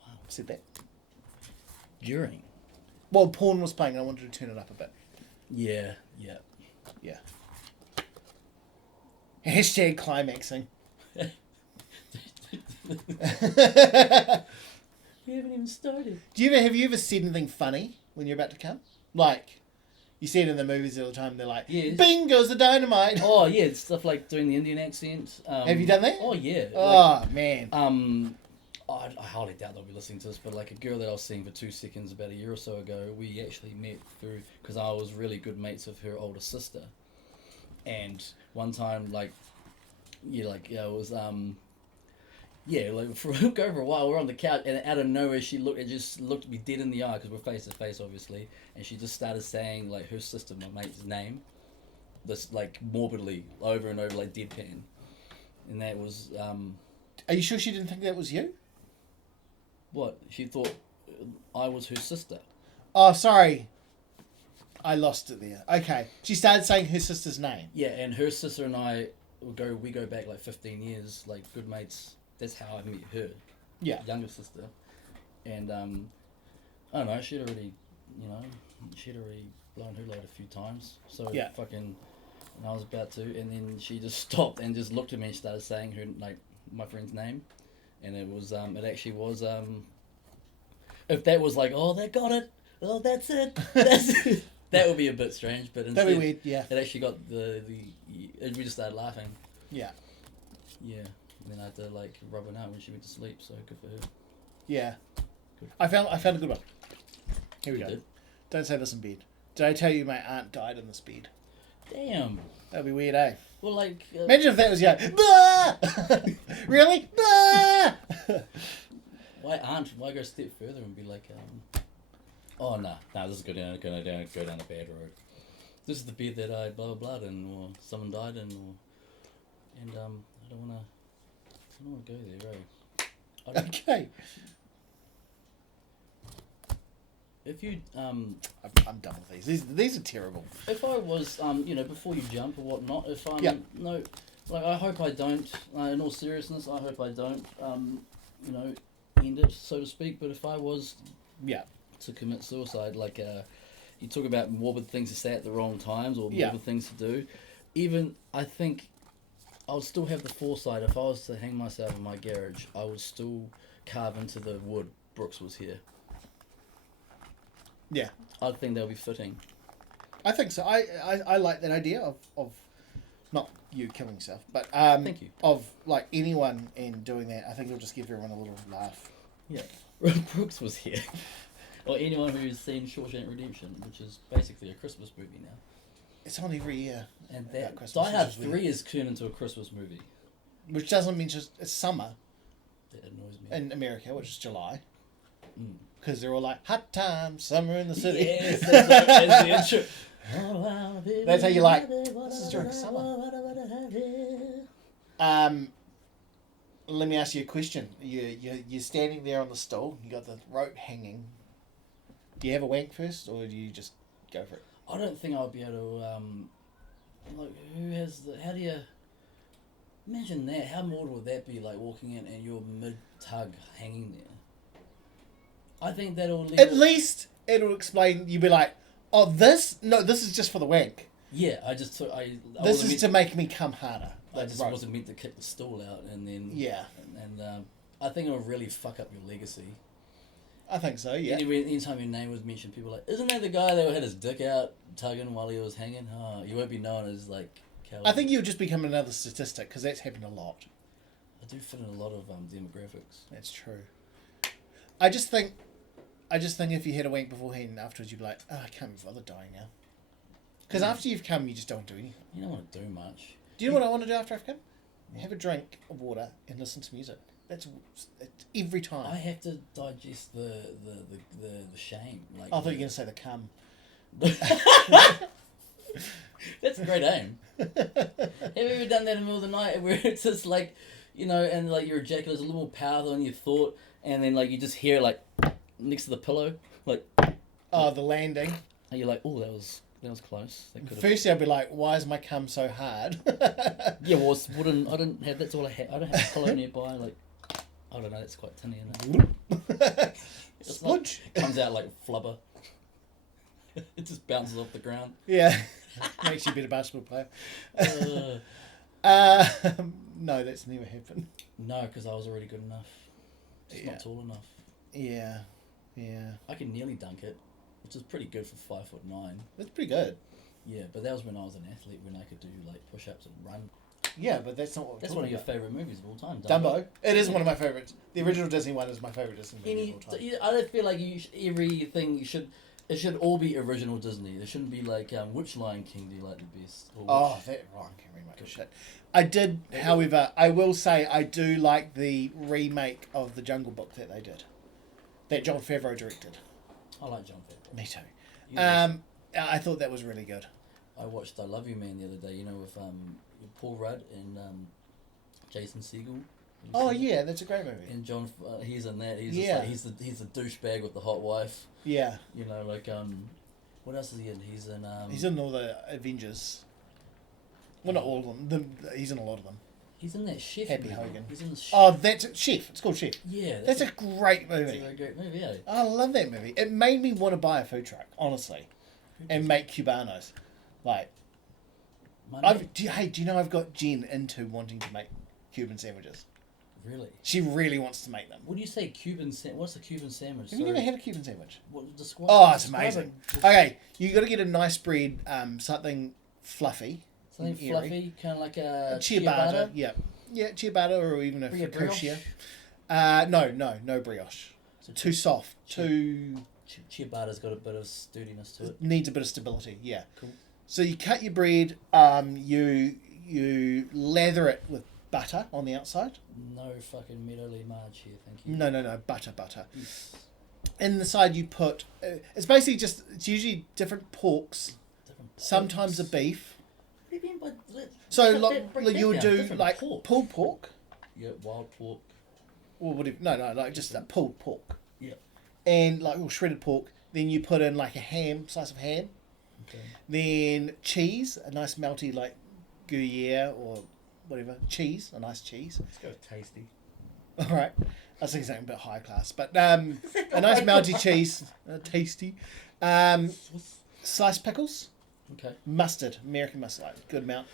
Wow. Said that. During? Well, porn was playing and I wanted to turn it up a bit. Yeah. Yeah. Hashtag climaxing. We haven't even started. Have you ever said anything funny when you're about to come? Like, you see it in the movies all the time. They're like, yes. "Bing goes the dynamite." Oh yeah, stuff like doing the Indian accent. Have you done that? Oh yeah. Oh man. I highly doubt they'll be listening to this, but like a girl that I was seeing for 2 seconds about a year or so ago, we actually met through because I was really good mates with her older sister, and one time it was go for a while. We're on the couch, and out of nowhere, she just looked me dead in the eye because we're face to face, obviously, and she just started saying like her sister, my mate's name, this like morbidly over and over like deadpan, and that was. Are you sure she didn't think that was you? What? She thought I was her sister. Oh, sorry. I lost it there. Okay, she started saying her sister's name. Yeah, and her sister and I we go back like 15 years, like good mates. That's how I met her. Yeah. Younger sister. And, I don't know, she'd already blown her load a few times. So, yeah. And I was about to, and then she just stopped and just looked at me and started saying her, like, my friend's name. And it was, it actually was, if that was like, oh, they got it. Oh, that's it. That's it. That would be a bit strange, but instead, that'd be weird, yeah. It actually got we just started laughing. Yeah. Yeah. And then I had to like rub it out when she went to sleep, so good for her. Yeah. Good. I found a good one. Here we go. Did? Don't say this in bed. Did I tell you my aunt died in this bed? Damn. That'd be weird, eh? Well, like... Imagine if that was you. Bah! Really? Bah! Why go a step further and be like, oh, nah, this is go down a bad road. This is the bed that I blah, blah, blah, and, or someone died in, and, I don't want to go there, right? Okay. If you, I'm done with these. These are terrible. If I was, before you jump or whatnot, if I'm, Yeah. no, like, I hope I don't, in all seriousness, I hope I don't, end it, so to speak, but if I was to commit suicide, like, you talk about morbid things to say at the wrong times or morbid things to do, even, I think, I would still have the foresight, if I was to hang myself in my garage, I would still carve into the wood Brooks was here. Yeah. I think that would be fitting. I think so. I like that idea of not you killing yourself, but Thank you. of like anyone and doing that. I think it'll just give everyone a little laugh. Yeah. Brooks was here. Or anyone who's seen Shawshank Redemption, which is basically a Christmas movie now. It's on every year. And that Die Hard 3 is turned into a Christmas movie. Which doesn't mean just it's summer. That annoys me. In America, which is July. Because they're all like, hot time, summer in the city. Yes, that's the intro. That's how you like, this is during summer. Let me ask you a question. You're standing there on the stool, you got the rope hanging. Do you have a wank first, or do you just go for it? I don't think I'll be able to, how do you, imagine that, how mortal would that be, like walking in and you're mid-tug hanging there? I think that'll... At least it'll explain, you'll be like, oh, this is just for the wank. Yeah, I just took, this is to make me come harder. I just wasn't meant to kick the stool out and then... Yeah. And I think it'll really fuck up your legacy. I think so, yeah. Anytime your name was mentioned, people were like, isn't that the guy that had his dick out tugging while he was hanging? Oh, you won't be known as, like, coward. I think you'll just become another statistic, because that's happened a lot. I do fit in a lot of demographics. That's true. I just think if you had a wank beforehand and afterwards you'd be like, oh, I can't be bothered dying now. Because after you've come, you just don't do anything. You don't want to do much. Do you know what I want to do after I've come? Have a drink of water and listen to music. It's every time. I have to digest the shame. Like, I thought you were going to say the cum. That's a great aim. Have you ever done that in the middle of the night where it's just like, and like your ejaculate is a little more powerful than you thought, and then like you just hear like next to the pillow, like... Oh, the landing. And you're like, oh, that was close. Firstly, I'd be like, why is my cum so hard? Yeah, well, I didn't have, that's all I had. I don't have a pillow nearby, like, I don't know, that's quite tinny, isn't it? Splodge. It comes out like flubber. It just bounces off the ground. Yeah. Makes you a better basketball player. No, that's never happened. No, because I was already good enough. Just not tall enough. Yeah. Yeah. I can nearly dunk it, which is pretty good for 5'9". That's pretty good. Yeah, but that was when I was an athlete, when I could do like push-ups and run. Yeah, but that's not what we're That's talking one of your about. favourite movies of all time, Dumbo. It is one of my favourites. The original Disney one is my favourite Disney movie of all time. I don't feel like it should all be original Disney. There shouldn't be like, which Lion King do you like the best? Or That Lion King remake is shit. I did, however, I will say I do like the remake of The Jungle Book that they did. That Jon Favreau directed. I like Jon Favreau. Me too. I thought that was really good. I watched I Love You Man the other day, with Paul Rudd and Jason Segel. Oh yeah, that's a great movie. And John, he's in that. He's just like, he's the douchebag with the hot wife. Yeah. What else is he in? He's in all the Avengers. Well, not all of them. He's in a lot of them. He's in that Chef Happy movie. Hogan. He's in the Chef. Oh, that's Chef. It's called Chef. Yeah. That's a great movie. That's a great movie, yeah. I love that movie. It made me want to buy a food truck, honestly, and make Cubanos. Like, do you know I've got Jen into wanting to make Cuban sandwiches? Really? She really wants to make them. What do you say Cuban sandwich? What's a Cuban sandwich? Have you never had a Cuban sandwich? It's amazing. Okay, you got to get a nice bread, something fluffy. Something fluffy, kind of like a ciabatta. Yeah, ciabatta or even a focaccia. No brioche. So too soft. Too Ciabatta's got a bit of sturdiness to it. Needs a bit of stability, yeah. Cool. So you cut your bread, you lather it with butter on the outside. No fucking meadowy marge here, thank you. No, butter. Yes. In the side you put, it's basically it's usually different porks, sometimes a beef. What do you mean by that? So you would do Different like pork. pulled pork. Yeah, wild pork. Or whatever. No, like just a pulled pork. Yeah. And like all shredded pork. Then you put in like a slice of ham. Okay. Then cheese, a nice melty like Gruyere or whatever. Cheese, a nice cheese. Let's go with tasty. All right. I was thinking something a bit high class. But a nice melty cheese. Tasty. Sliced pickles. Okay. Mustard, American mustard, like good amount,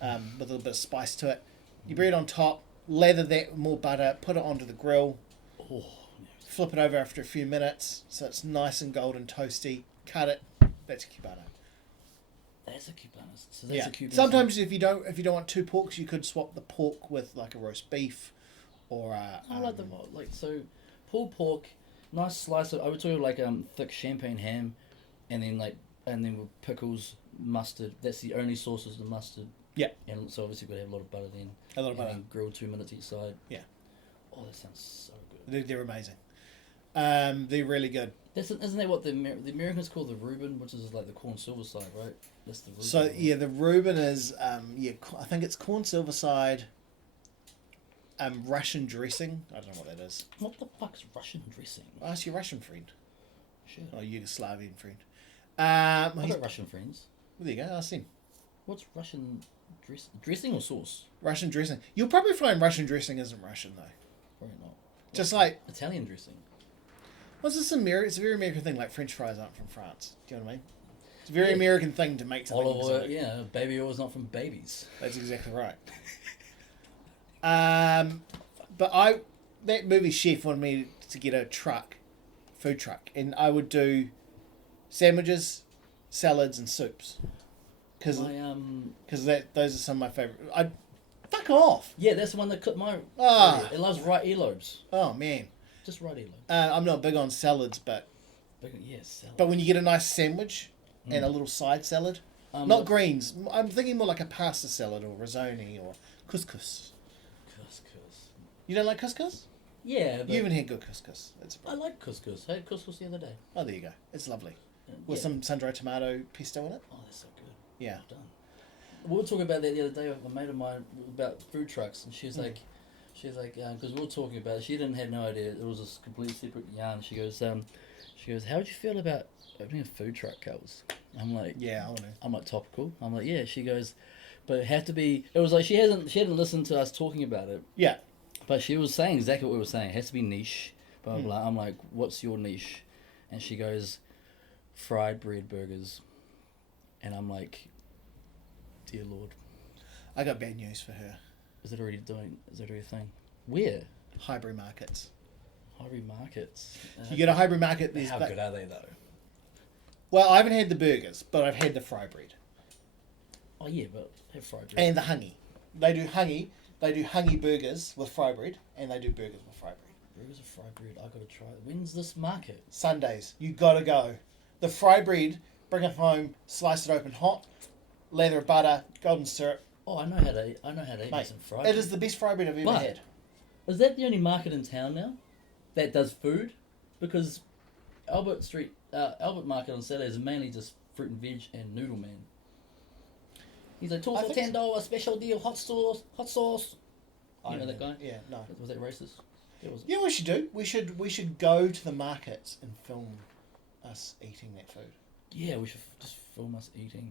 with a little bit of spice to it. You bread on top, lather that with more butter, put it onto the grill, flip it over after a few minutes so it's nice and golden toasty. Cut it. That's a ciabatta. That's a cubana. So that's a cubana. Sometimes if you don't want two porks, you could swap the pork with like a roast beef, or I like them like so. Pulled pork, nice slice of. I would do like thick champagne ham, and then with pickles, mustard. That's the only sauce is the mustard. Yeah. And so obviously we've got to have a lot of butter then. A lot of butter. And grilled 2 minutes each side. Yeah. Oh, that sounds so good. They're amazing. They're really good. Isn't that what the Americans call the Reuben, which is like the corn silver side, right? That's the Reuben. So right? yeah, the Reuben is I think it's corn silver side. Russian dressing. I don't know what that is. What the fuck's Russian dressing? Ask your Russian friend. Sure. Or Yugoslavian friend. I've got Russian friends. There you go. Ask him. What's Russian dressing or sauce? Russian dressing. You'll probably find Russian dressing isn't Russian though. Probably not. Just like Italian dressing. what's this American? It's a very American thing. Like French fries aren't from France. Do you know what I mean? It's a very American thing to make something. Olive oil, yeah. Baby oil is not from babies. That's exactly right. But that movie chef wanted me to get a food truck, and I would do sandwiches, salads, and soups. Because those are some of my favorite. Fuck off. Yeah, that's the one that cut my. It loves right earlobes. Oh man. Just right earlobes. I'm not big on salads, but salad. But when you get a nice sandwich and a little side salad, not greens. I'm thinking more like a pasta salad or risotto or couscous. You don't like couscous? Yeah, but you haven't had good couscous. I like couscous. I had couscous the other day. Oh, there you go. It's lovely. With some sun-dried tomato pesto in it. Oh, that's so good. Yeah. Well done. We were talking about that the other day with a mate of mine about food trucks, and she's like, because we were talking about it, she had no idea. It was a completely separate yarn. She goes, how would you feel about opening a food truck, Kels? I'm like, yeah, I want to. I'm like, topical. I'm like, yeah. She goes, but it had to be. It was like she hadn't listened to us talking about it. Yeah. But she was saying exactly what we were saying. It has to be niche. Blah, blah, blah. I'm like, what's your niche? And she goes, fried bread burgers. And I'm like, dear Lord. I got bad news for her. Is that already a thing? Where? Highbury markets. Highbury markets. You get a Highbury market. How good are they though? Well, I haven't had the burgers, but I've had the fry bread. Oh yeah, but have fried bread. And the hungy. They do hungy burgers with fry bread, and they do burgers with fry bread. Burgers with fry bread. I gotta try it. When's this market? Sundays. You gotta go. The fry bread, bring it home, slice it open hot, lather of butter, golden syrup. Oh, I know how to eat some fry bread. It is the best fry bread I've ever had. Is that the only market in town now that does food? Because Albert Market on Saturdays is mainly just fruit and veg and noodle man. He's like, $2 for $10 special deal, hot sauce. You know that guy? Yeah, no. Was that racist? Yeah, we should do. We should go to the markets and film us eating that food. Yeah, we should just film us eating.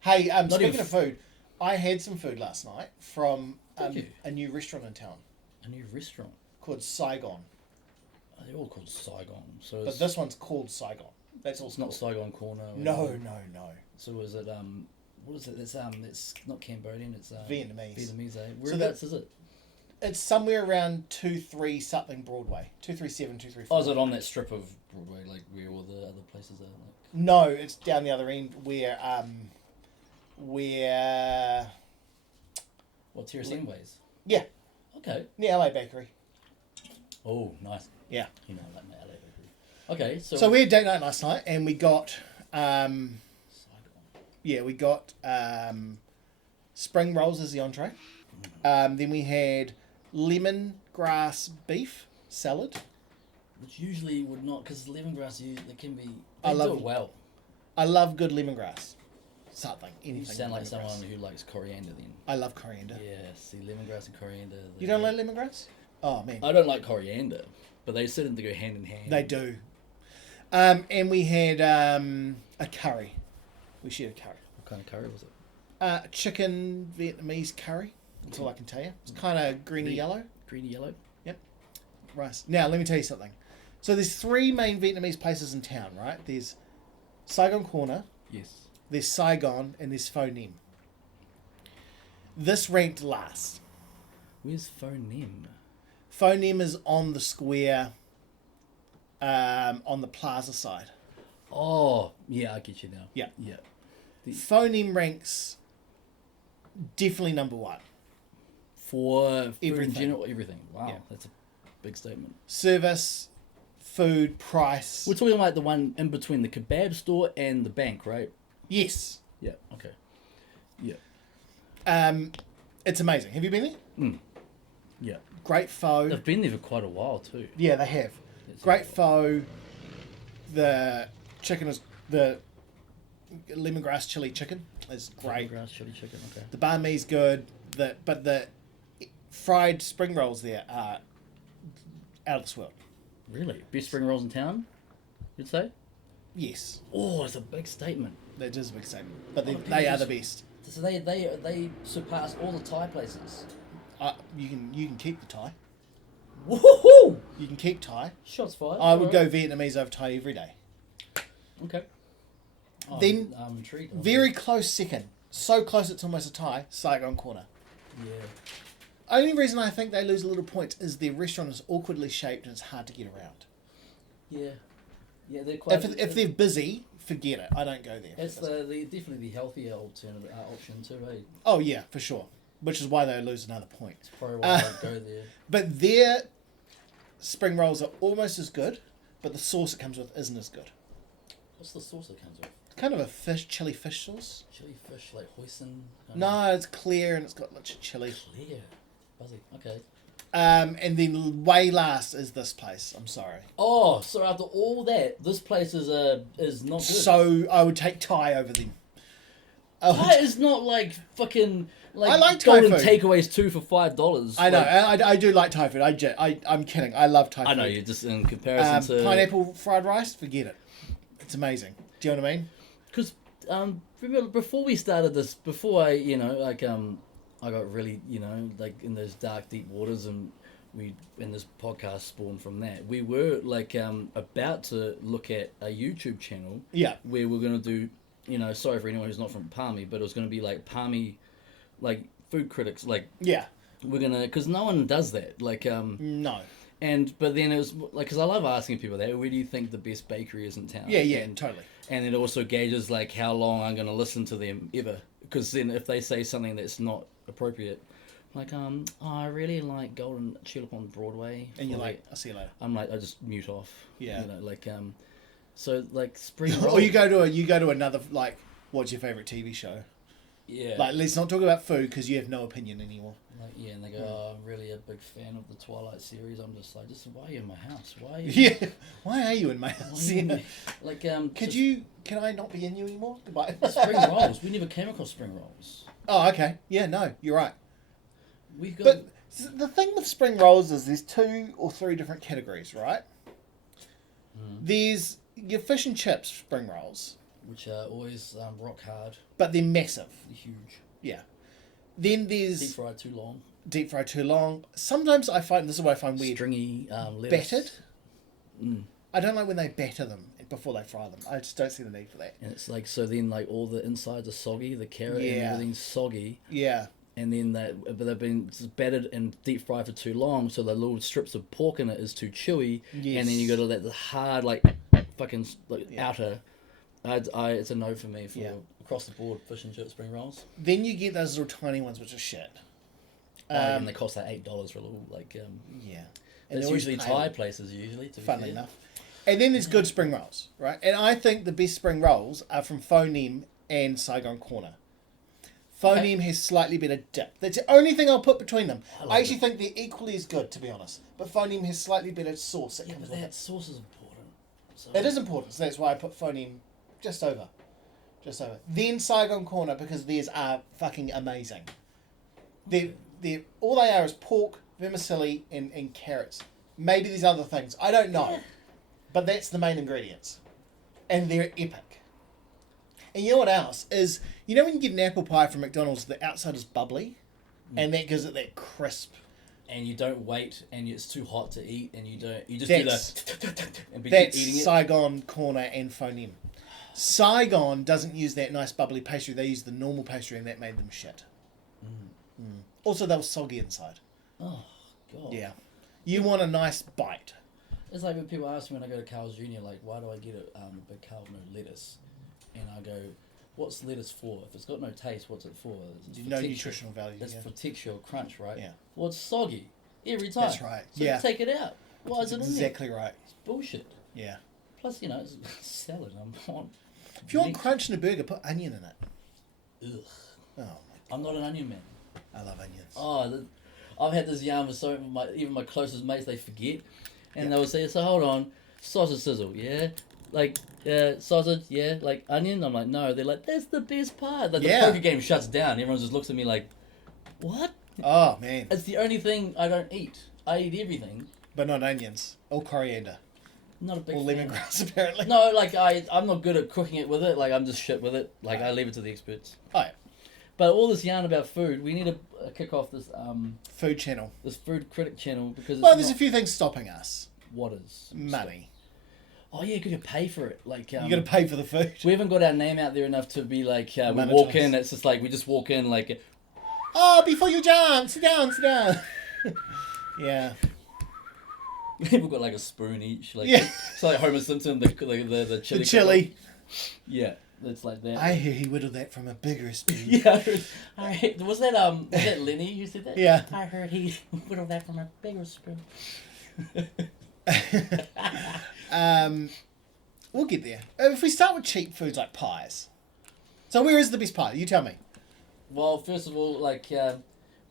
Hey, speaking of food, I had some food last night from a new restaurant in town. A new restaurant? Called Saigon. Oh, they're all called Saigon. But this one's called Saigon. That's all. It's not Saigon Corner. No. So is it what is it? It's not Cambodian. It's Vietnamese. Vietnamese. Whereabouts is it? It's somewhere around 23 something Broadway. 237, 234. Oh, is it on that strip of Broadway, like where all the other places are? Like? No, it's down the other end where Terrace Ways? Yeah. Okay. Near LA Bakery. Oh, nice. Yeah. You know, like my LA Bakery. Okay, so... So we had date night last night, and we got... we got spring rolls as the entree. Then we had lemongrass beef salad. Which usually would not, because lemongrass, they can be... I They love do it well. I love good lemongrass. Something, anything. You sound like lemongrass. someone who likes coriander then. I love coriander. Yeah, see, lemongrass and coriander... You don't like lemongrass? Oh, man. I don't like coriander, but they seem to go hand in hand. They do. And we had a curry. We shared a curry. What kind of curry was it? Chicken Vietnamese curry. That's all I can tell you. It's kind of greeny yellow. Greeny yellow? Yep. Rice. Now, let me tell you something. So there's 3 main Vietnamese places in town, right? There's Saigon Corner, Yes. there's Saigon, and there's Pho Nem. This ranked last. Where's Pho Nem? Pho Nem is on the square, on the plaza side. Oh, yeah, I get you now. Yeah. Yeah. Pho Nem ranks definitely number 1. For food in Everything. general, everything. Wow, Yeah. that's a big statement. Service, food, price. We're talking about the one in between the kebab store and the bank, right? Yes. Yeah, okay. Yeah. It's amazing. Have you been there? Yeah. Great pho. They've been there for quite a while too. Yeah, they have. It's Great pho. The chicken is the lemongrass chili chicken is great. Grass chili chicken, okay. The banh mi's good. But the fried spring rolls there are out of this world. Really? Best spring rolls in town, you'd say? Yes, Oh, it's a big statement. that is a big statement. But A lot of they people are the just- best. So they surpass all the Thai places. You can keep the Thai. Woohoo! You can keep Thai. Shots fired. I would go Vietnamese over Thai every day. Okay. Oh, Then, I'm intrigued. Very close second. So close it's almost a tie. Saigon Corner. Yeah. Only reason I think they lose a little points is their restaurant is awkwardly shaped and it's hard to get around. Yeah. Yeah, they're quite... If they're busy, forget it. I don't go there. It's definitely the healthier alternative option too, eh? Oh yeah, for sure. Which is why they lose another point. It's probably why I would go there. But their spring rolls are almost as good, but the sauce it comes with isn't as good. What's the sauce that comes with? It's kind of a chili fish sauce. Chili fish, like hoisin? No, it's clear and it's got lots of chili. Clear. Fuzzy. Okay. And then way last is this place. I'm sorry. Oh, so after all that, this place is not good. So I would take Thai over them. Thai is not like fucking like I like Thai golden food. takeaways 2 for $5. I know. Like, I do like Thai food. I'm kidding. I love Thai food. I know you're just in comparison to Pineapple fried rice. Forget it. It's amazing. Do you know what I mean? because remember before we started this, before I I got really like in those dark deep waters and this podcast spawned from that. We were like about to look at a YouTube channel. Yeah. Where we're gonna do sorry for anyone who's not from Palmy, but it was gonna be like Palmy, like food critics, like Yeah. we're gonna because no one does that like No. but then it was like because I love asking people that where do you think the best bakery is in town? Yeah. Totally. And it also gauges like how long I'm gonna listen to them ever, because then if they say something that's not appropriate, like I really like Golden Tulip on Broadway, And you're for like, the-" I'll see you later. I'm like I just mute off. Yeah. So like spring roll. Or you go to another, like, what's your favourite TV show? Yeah. Like, let's not talk about food because you have no opinion anymore. Like, yeah, and they go, oh, I'm really a big fan of the Twilight series. I'm just like, why are you in my house? Why are you? Yeah. Why are you in my Why house? are you in Yeah. my-" Like, Can I not be in you anymore? Goodbye. spring rolls. We never came across spring rolls. Oh, okay. Yeah, no, you're right. We've got. But the thing with spring rolls is there's 2 or 3 different categories, right? There's your fish and chips spring rolls, which are always rock hard, but they're massive. huge. Yeah. Then there's Deep fried too long. deep fried too long. Sometimes I find, this is what I find weird, Stringy lettuce. battered. I don't like when they batter them before they fry them. I just don't see the need for that. And it's like, so then like all the insides are soggy, the carrot and Yeah. everything's soggy. Yeah. And then but they've been battered and deep fried for too long, so the little strips of pork in it is too chewy. Yes. And then you got to let the hard like fucking like outer. It's a no for me for across the board fish and chip spring rolls. Then you get those little tiny ones, which are shit. And they cost like $8 for a little like. Yeah. It's they're always usually pale, Thai places usually. To be funnily fair. enough. And then there's good spring rolls, right? And I think the best spring rolls are from Phonem and Saigon Corner. Phonem has slightly better dip. That's the only thing I'll put between them. I actually think they're equally as good, to be honest. But Phonem has slightly better sauce that comes with it. Sauce is important. So. It is important, so that's why I put Phonem just over. Then Saigon Corner, because theirs are fucking amazing. They're all they are is pork, vermicelli, and carrots. Maybe there's other things. I don't know. Yeah. But that's the main ingredients. And they're epic. And you know what else is, you know when you get an apple pie from McDonald's, the outside is bubbly, and that gives it that crisp. And you don't wait, and it's too hot to eat, and you just do the and be that's eating it. Saigon Corner and Phonem. Saigon doesn't use that nice bubbly pastry. They use the normal pastry, and that made them shit. Also, they were soggy inside. Oh god. Yeah, you want a nice bite. It's like when people ask me when I go to Carl's Jr., like, why do I get a big Carl with no lettuce? And I go, what's lettuce for? If it's got no taste, what's it for? It's for no texture. Nutritional value. It's for texture or crunch, right? Yeah. Well, it's soggy every time. That's right. So take it out. Why is it in there? Exactly right. It's bullshit. Yeah. Plus, it's salad. If you want crunch in a burger, put onion in it. Ugh. Oh my God. I'm not an onion man. I love onions. Oh, I've had this yarn with even my closest mates, they forget. And they will say, so hold on, sausage sizzle, yeah? Like, sausage, yeah? Like, onion? I'm like, no. They're like, that's the best part. Like, the poker game shuts down. Everyone just looks at me like, what? Oh, man. It's the only thing I don't eat. I eat everything. But not onions. Or coriander. Not a big Or lemongrass, apparently. No, like, I'm not good at cooking it with it. Like, I'm just shit with it. Like, I leave it to the experts. Oh, yeah. But all this yarn about food, we need to kick off this... food channel. This food critic channel, because there's a few things stopping us. What is? Money. Oh yeah, you got to pay for it. Like you got to pay for the food. We haven't got our name out there enough to be like we walk in. It's just like we just walk in like. Oh, before you jump, sit down. Yeah. We've got like a spoon each. Like it's like Homer Simpson, the chili. The chili. Yeah, it's like that. I hear he whittled that from a bigger spoon. Yeah. Was that Lenny who said that? Yeah. I heard he whittled that from a bigger spoon. We'll get there. If we start with cheap foods like pies. So where is the best pie? You tell me. Well, first of all, like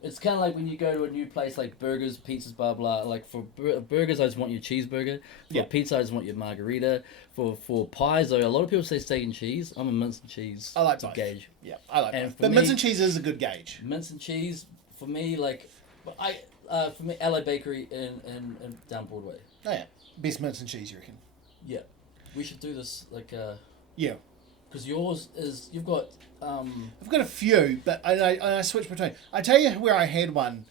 it's kind of like when you go to a new place, like burgers, pizzas, blah blah. Like for burgers, I just want your cheeseburger. For pizza, I just want your margarita. For pies, though, a lot of people say steak and cheese. I'm a mince and cheese. I like both. Gauge. Yeah, I like both. But mince and cheese is a good gauge. Mince and cheese for me, like for me, LA Bakery in down Broadway. Oh yeah, best mince and cheese, you reckon? Yeah, we should do this like. Yeah. Because yours is you've got. I've got a few, but I switch between. I tell you where I had one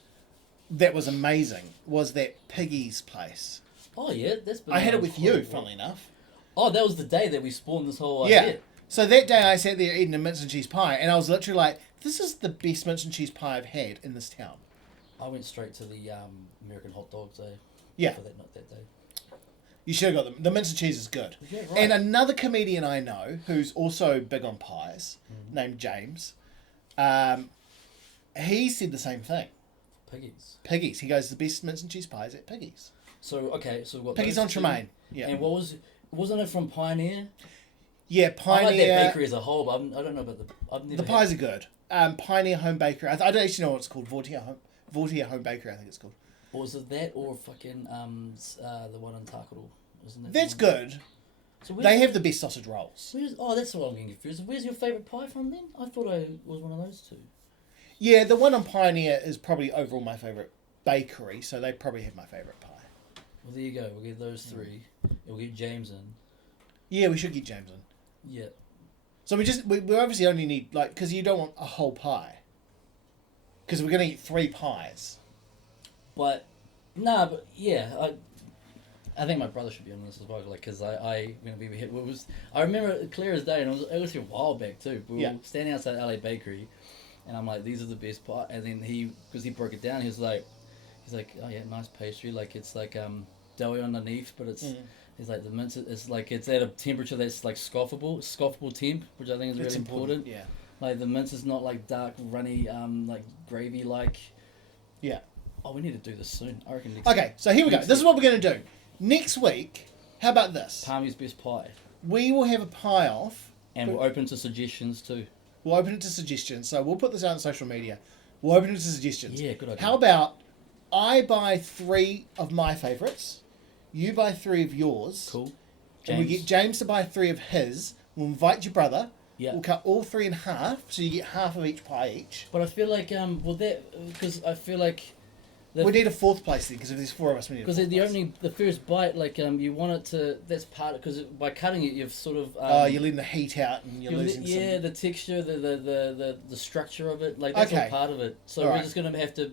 that was amazing was that Piggy's place. Oh yeah, that's. I had it with you, funnily enough. Oh, that was the day that we spawned this whole idea. Yeah. So that day I sat there eating a mince and cheese pie, and I was literally like, "This is the best mince and cheese pie I've had in this town." I went straight to the American hot dogs. Yeah. For that day. You should have got them. The mince and cheese is good. Yeah, right. And another comedian I know who's also big on pies, named James, he said the same thing. Piggy's. He goes, the best mince and cheese pies at Piggy's. So what? Piggy's on Tremaine. Yeah. And wasn't it from Pioneer? Yeah, Pioneer. I like that bakery as a whole, but I don't know about the pies are good. Pioneer Home Bakery. I don't actually know what it's called. Vortier Home Bakery, I think it's called. Or was it that, or fucking the one in Takaro? That's good. So they have the best sausage rolls. That's what I'm getting confused. Where's your favourite pie from then? I thought I was one of those two. Yeah, the one on Pioneer is probably overall my favourite bakery, so they probably have my favourite pie. Well, there you go. We'll get those three. We'll get James in. Yeah, we should get James in. Yeah. So we obviously only need, because you don't want a whole pie. Because we're going to eat 3 pies. But I think my brother should be on this as well, because I remember it clear as day, and it was a while back too. We were standing outside LA Bakery, and I'm like, these are the best pie. And then because he broke it down, he's like, oh yeah, nice pastry, like it's like doughy underneath, but it's he's like the mince is like it's at a temperature that's like scoffable temp, which I think is really important. Yeah. Like the mince is not like dark, runny, like gravy like. Yeah. Oh, we need to do this soon. I reckon next week. So here we go. This is what we're going to do. Next week, How about this? Palmy's best pie. We will have a pie off. And we're open to suggestions too. We'll open it to suggestions. So we'll put this out on social media. We'll open it to suggestions. Yeah, good idea. How about I buy 3 of my favourites, you buy 3 of yours. Cool. And we get James to buy 3 of his. We'll invite your brother. Yeah. We'll cut all 3 in half, so you get half of each pie each. But I feel like because I feel like we need a 4th place then, because if there's 4 of us, we need a 4th place. Because the first bite, you want it to. That's part because by cutting it, you've sort of. You're letting the heat out, and you're losing some. Yeah, the texture, the structure of it, that's all part of it. So we're just gonna have to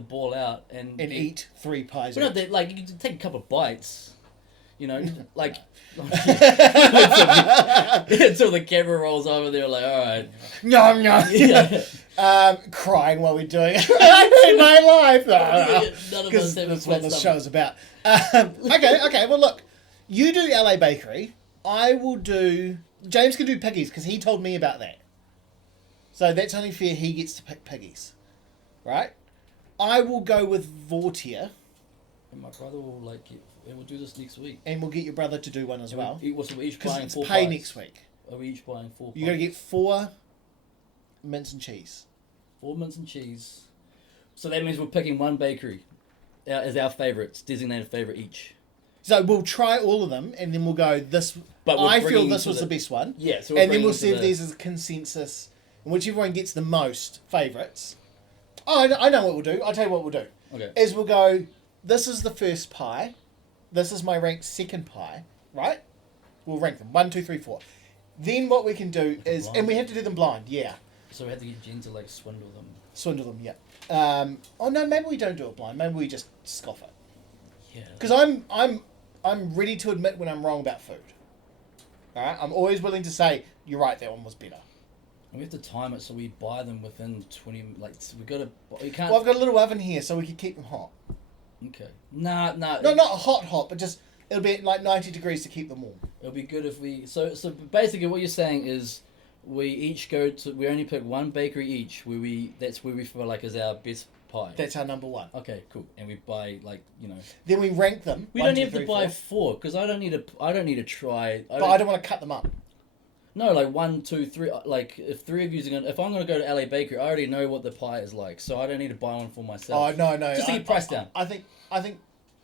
ball out and eat 3 pies. But no, you can take a couple of bites. Until the camera rolls over, they're like, all right. No. Yeah. Crying while we're doing it. I hate my life. None of us have that's what this show's about. Okay. Well, look. You do LA Bakery. I will do... James can do Piggies, because he told me about that. So that's only fair he gets to pick Piggies. Right? I will go with Vortier. And my brother will like it. And we'll do this next week. And we'll get your brother to do one as well. We're each buying 4 it's pay pies. next week. Are we each buying 4 pies? You're going to get 4 mince and cheese. 4 mince and cheese. So that means we're picking one bakery as our favourites, designated favourite each. So we'll try all of them, and then we'll go, I feel this was the best one. Yeah. So and then we'll see if there's a consensus. And whichever one gets the most favourites. Oh, I know what we'll do. I'll tell you what we'll do. Okay. Is we'll go, this is the first pie. This is my ranked second pie, right? We'll rank them. 1, 2, 3, 4. Then what we can do is... And we have to do them blind, yeah. So we have to get Jen to, swindle them. Swindle them, yeah. Oh, no, maybe we don't do it blind. Maybe we just scoff it. Yeah. Because I'm ready to admit when I'm wrong about food. Alright? I'm always willing to say, you're right, that one was better. And we have to time it so we buy them within 20... we can't... Well, I've got a little oven here, so we can keep them hot. Okay. Nah. No, not hot, but just it'll be at 90 degrees to keep them warm. It'll be good if we. So basically, what you're saying is, we each go to. We only pick one bakery each. That's where we feel like is our best pie. That's our number 1. Okay, cool. And we buy Then we rank them. We don't have to buy 4 because I don't need to try. I don't want to cut them up. No, 1, 2, 3. If 3 of you if I'm gonna go to LA Bakery, I already know what the pie is like, so I don't need to buy one for myself. Oh no! Just to get price down. I think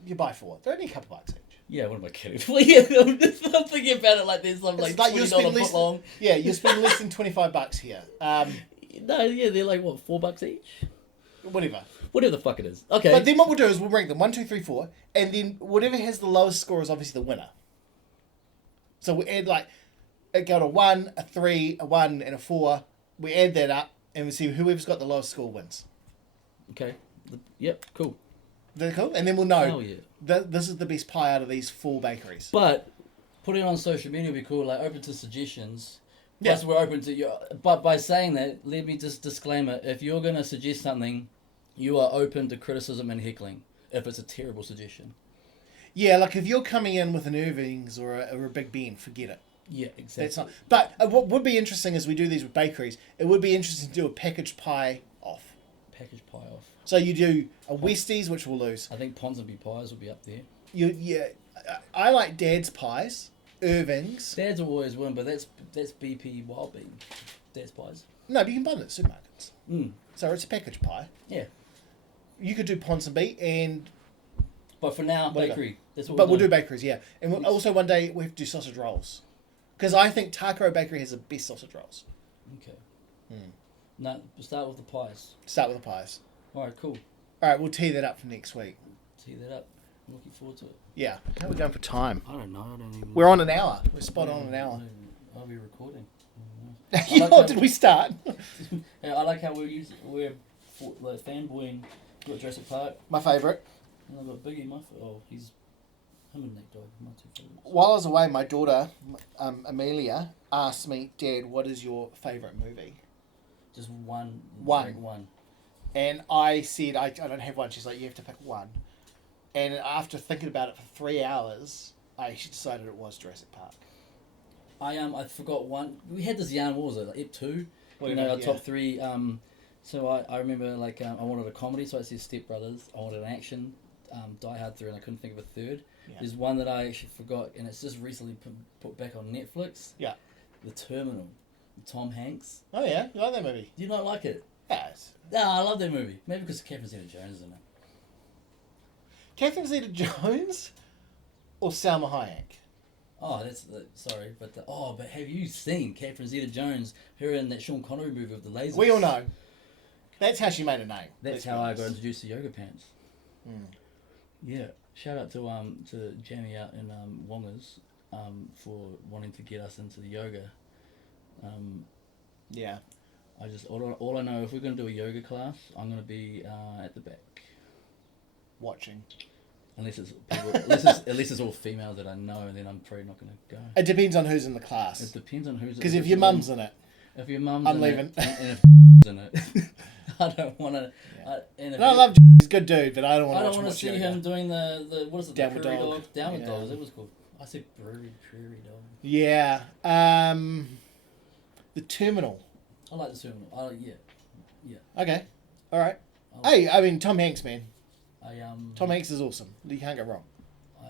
you buy 4. They're only a couple bucks each. Yeah, what am I kidding? I'm thinking about it like there's some $20 foot long. Yeah, you spend less than $25 here. No, yeah, they're what, $4 each? Whatever the fuck it is. Okay. But then what we'll do is we'll rank them 1, 2, 3, 4, and then whatever has the lowest score is obviously the winner. So we add it go to 1, a 3, a 1, and a 4. We add that up, and we see whoever's got the lowest score wins. Okay. Yep. Cool. They're cool, and then we'll know. Hell yeah. This is the best pie out of these 4 bakeries. But putting it on social media would be cool. Open to suggestions. Yeah. Plus, we're open to your. But by saying that, let me just disclaimer: if you're gonna suggest something, you are open to criticism and heckling. If it's a terrible suggestion. Yeah, if you're coming in with an Irving's or a Big Ben, forget it. Yeah, exactly. That's not. But what would be interesting as we do these with bakeries, it would be interesting to do a packaged pie off. Packaged pie off. So you do a Westies, which we'll lose. I think Ponsonby pies will be up there. I like Dad's pies, Irving's. Dad's will always win, but that's BP Wild Bean. Dad's pies. No, but you can buy them at supermarkets. Mm. So it's a packaged pie. Yeah. You could do Ponsonby and. But for now, bakery. That's what. But we'll do bakeries, yeah, and also one day we have to do sausage rolls, because I think Takaro Bakery has the best sausage rolls. Okay. No, we'll start with the pies. Start with the pies. All right, cool. All right, we'll tee that up for next week. Tee that up. I'm looking forward to it. Yeah. How are we going for time? I don't know. I don't even. We're on an hour. We're spot on an hour. I'll be recording. Did we start? I like how we're fanboying. Got Jurassic Park. My favourite. And I've got Biggie. He's him and Nick Dog. My 2 favourites. While I was away, my daughter, Amelia, asked me, Dad, what is your favourite movie? Just one. One. And I said, I don't have one. She's like, you have to pick one. And after thinking about it for 3 hours, I decided it was Jurassic Park. I forgot one. We had this yarn. What was it? Ep 2. Our top 3. So I remember I wanted a comedy, so I said Step Brothers. I wanted an action. Die Hard 3 and I couldn't think of a third. Yeah. There's one that I actually forgot, and it's just recently put back on Netflix. Yeah. The Terminal. Tom Hanks. Oh yeah, you like that movie? Do you not like it? Yes. No, I love that movie. Maybe because Catherine Zeta-Jones is in it. Catherine Zeta-Jones or Salma Hayek? Oh, sorry, but but have you seen Catherine Zeta-Jones? Her in that Sean Connery movie with the lasers. We all know. That's how she made a name. That's how I got introduced to yoga pants. Mm. Yeah. Shout out to Jamie out in Wongers for wanting to get us into the yoga. Yeah. I just all I know, if we're gonna do a yoga class, I'm gonna be at the back Watching. unless it's all females that I know, and then I'm probably not gonna go. It depends on who's in the class. It depends on who's. Because if your mum's in it, if your mum's I'm in leaving. it, and if in it, I don't want to. Yeah. I love. He's a good dude, but I don't want to. I don't want to see him doing the what is it? Downward the prairie dog. dog. Downward Yeah. dogs. It was cool. I said prairie dog. Yeah. The Terminal. I like the terminal. Yeah. Okay. All right. I Hey, I mean Tom Hanks, man. Tom Hanks is awesome. You can't go wrong. I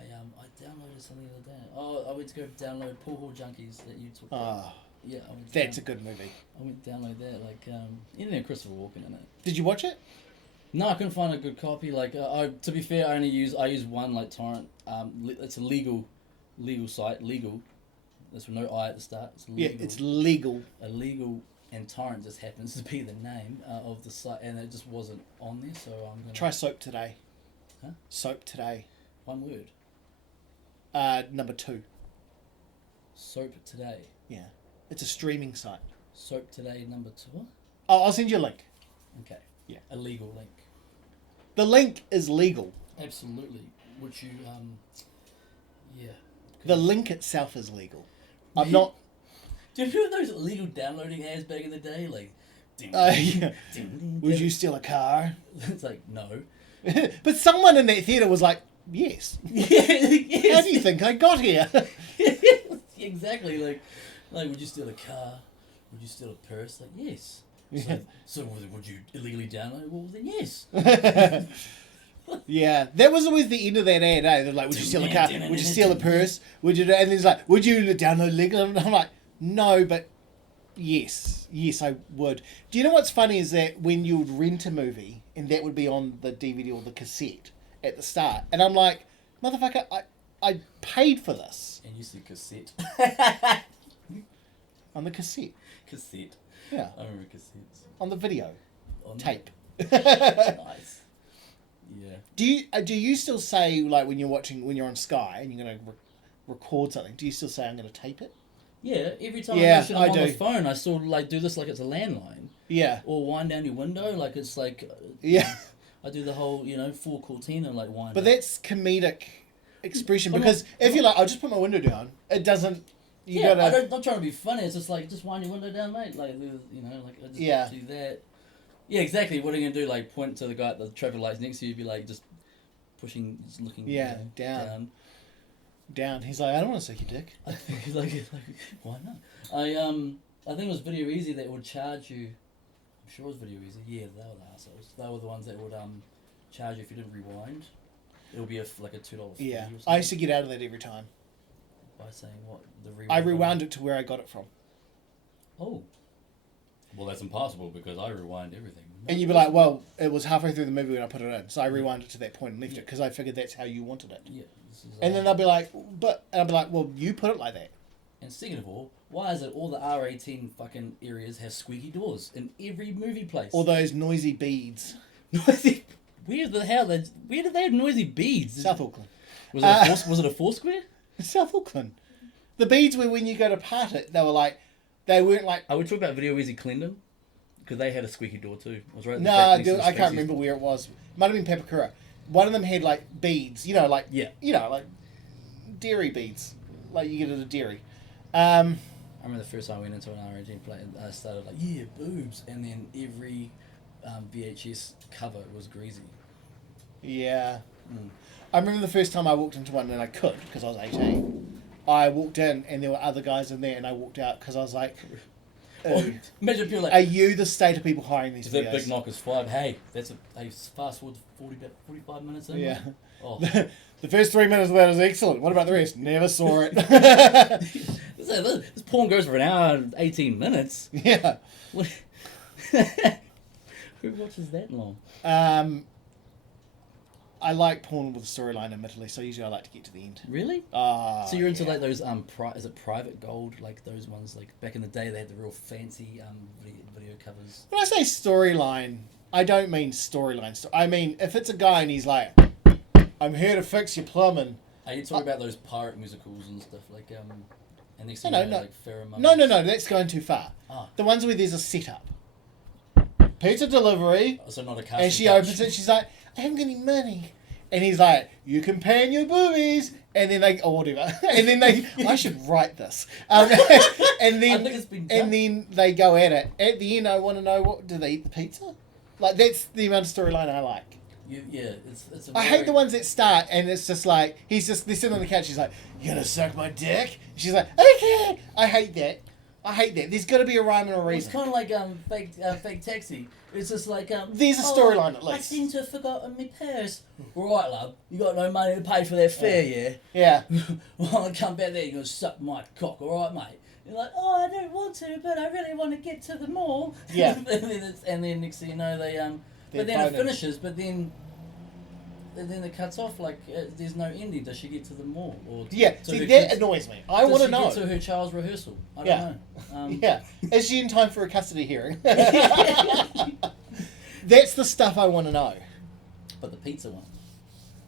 downloaded something the other day. Oh, I went to go download Pool Hall Junkies that you took. Oh, Yeah, I went. that's a good movie. I went to download that. Like, even then Christopher Walken in it. Did you watch it? No, I couldn't find a good copy. Like, to be fair, I use one like torrent. It's a legal site. Legal. There's no I at the start. It's legal. Yeah, it's legal. Illegal, and torrent just happens to be the name of the site, and it just wasn't on there. So I'm gonna Try Soap Today. Huh? Soap Today. One word. Number 2. Soap Today. Yeah, it's a streaming site. Soap Today number 2. Oh, I'll send you a link. Okay. Yeah. A legal link. The link is legal. Absolutely. Would you yeah. The link itself is legal. I'm not. Do you remember those illegal downloading ads back in the day? Like, Yeah. Would you steal a car? It's like, no. But someone in that theatre was like, yes. Yes. How do you think I got here? Exactly. Like, would you steal a car? Would you steal a purse? Like, yes. So would you illegally download? Well, then yes. Yeah, that was always the end of that ad. They're like, would you steal a car? Would you steal a purse? Would you? And he's like, would you download legal? And I'm like, no, but yes, I would. Do you know what's funny is that when you would rent a movie and that would be on the DVD or the cassette at the start, and I'm like, motherfucker, I paid for this. And you said cassette. On the cassette. Cassette. Yeah. I remember cassettes. On the video. On Tape. Nice. Yeah. Do you still say, like, when you're on Sky and you're going to record something, do you still say I'm going to tape it? Yeah, every time Yeah, I'm on do. the phone, I still like do this like it's a landline. Yeah. Or wind down your window, like it's like. Yeah. I do the whole, full Cortina like wind. But that's comedic expression I'm because not- if you're like, I'll just put my window down, it doesn't. You yeah, gotta. I'm not trying to be funny. It's just like just wind your window down, mate. Like like I just Yeah. do that. Yeah, exactly. What are you gonna do? Like point to the guy at the traffic lights next to you? Be like just pushing, just looking. Yeah, down. He's like, I don't want to suck your dick. like, why not? I think it was Video Easy that would charge you. I'm sure it was Video Easy. Yeah, they were the assholes. They were the ones that would charge you if you didn't rewind. It would be like a $2 fee. Yeah, or something. I used to get out of that every time. By saying what the rewind. I rewound it to where I got it from, Oh. Well, that's impossible because I rewind everything. and you'd be like, well, it was halfway through the movie when I put it in, so I rewound it to that point and left it because I figured that's how you wanted it. Yeah. This is And then they'll be like, and I'll be like, well, you put it like that. And second of all, why is it all the R18 fucking areas have squeaky doors in every movie place? All those noisy beads. Noisy. Where did they have noisy beads? South Auckland. Was it a Foursquare? South Auckland. The beads were when you go to part it, they weren't like. I would talk about Video Easy Clendon because they had a squeaky door too. It was right. At the No, back next to the I can't Stacey's remember door. where it was. Might have been Papakura. One of them had like beads, like dairy beads, like you get at a dairy. I remember the first time I went into an R18 play and I started like, yeah, boobs, and then every VHS cover was greasy. Yeah. I remember the first time I walked into one and I could because I was 18. I walked in and there were other guys in there and I walked out because I was like, Imagine people like, Are you the state of people hiring these is videos? that Big Knock is 5? Hey, fast forward about 45 minutes in. Yeah. Oh. The first 3 minutes of that is excellent. What about the rest? Never saw it. This porn goes for an hour and 18 minutes. Yeah. Who watches that long? I like porn with a storyline, admittedly, so usually I like to get to the end. Really? So So you're into like those is it private gold, like those ones, like back in the day they had the real fancy video covers. When I say storyline, I don't mean storyline. I mean if it's a guy and he's like, "I'm here to fix your plumbing." Are you talking about those pirate musicals and stuff like and next thing No, you know, no. like Pheromone? No, that's going too far. Oh. The ones where there's a setup. Pizza delivery, So not a casting and she couch. opens it. She's like, "I haven't got any money," and he's like, "You can pan your boobies," and then they or whatever, and then they. I should write this, and then I think it's been done. and then they go at it. At the end, I want to know do they eat the pizza? Like that's the amount of storyline I like. It's a I hate the ones that start and it's just like they're sitting on the couch. She's like, "You gonna suck my dick?" She's like, "Okay." I hate that. There's got to be a rhyme and a It's reason. kind of like fake taxi. It's just like There's a storyline at I least. seem to have forgotten my purse. Right, love, you got no money to pay for that fare, yeah? Yeah. Well, I come back there, you're gonna suck my cock, all right, mate? You're like, oh, I don't want to, but I really want to get to the mall. Yeah. and then next thing you know, they but then it finishes, but then. And then it cuts off, like, there's no ending. Does she get to the mall? Or Yeah, to see, her that kids? annoys me. I want to know. Does she get to her child's rehearsal? I Yeah. don't know. Yeah. Is she in time for a custody hearing? That's the stuff I want to know. But the pizza one.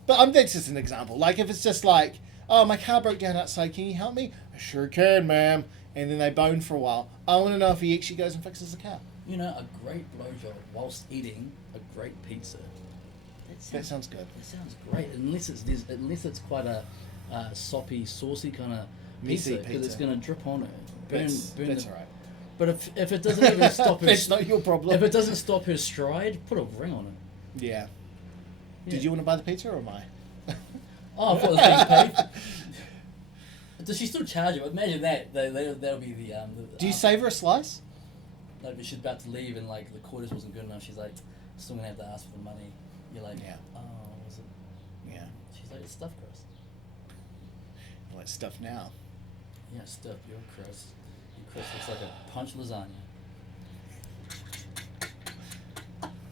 But that's just an example. Like, if it's just like, "Oh, my car broke down outside, can you help me?" "I sure can, ma'am." And then they bone for a while. I want to know if he actually goes and fixes the car. You know, a great blowjob whilst eating a great pizza. That sounds good. That sounds great, unless it's quite a soppy, saucy kind of Messy pizza, because it's pizza. going to drip on it. That's all right. But if it doesn't even stop her, That's not your problem. if it doesn't stop her stride, put a ring on it. Yeah. Yeah. Did you want to buy the pizza or am I? Oh, I thought it was being paid. Does she still charge you? Imagine that. That'll be the. Do you save her a slice? Like, if she's about to leave and like the quarters wasn't good enough, she's like, still gonna have to ask for the money. You're like, Yeah. oh, was it? Yeah. She's like, it's stuffed crust. Like stuff now. Yeah, stuffed your crust. Your crust looks like a punch lasagna.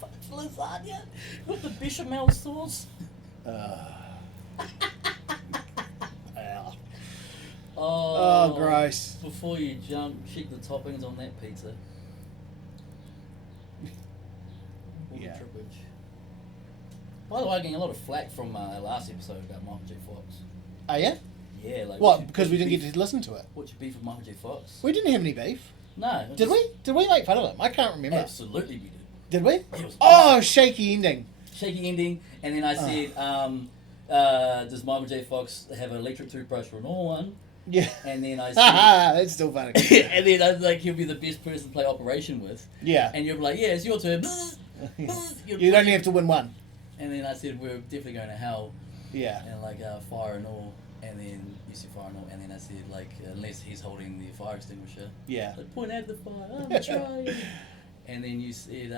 Punch lasagna with the bechamel sauce. Ow. Oh, gross. Before you jump, check the toppings on that pizza. All the Yeah. trippage. By the way, I'm getting a lot of flack from our last episode about Michael J. Fox. Oh yeah? Yeah, like What? Because we didn't get to listen to it. What's your beef with Michael J. Fox? We didn't have any beef. No. Did we? Did we make fun of him? I can't remember. Absolutely, we did. Did we? It was Oh, shaky ending. shaky ending, and then I said, does Michael J. Fox have an electric toothbrush or a normal one? Yeah. And then I said, That's still funny. and then I was like, he'll be the best person to play Operation with. Yeah. And you're like, yeah, it's your turn. You'd only have to win one. And then I said, we're definitely going to hell, Yeah. and like fire and all. And then you said fire and all, and then I said, like, unless he's holding the fire extinguisher, Yeah. like, point out the fire, I'm trying. And then you said,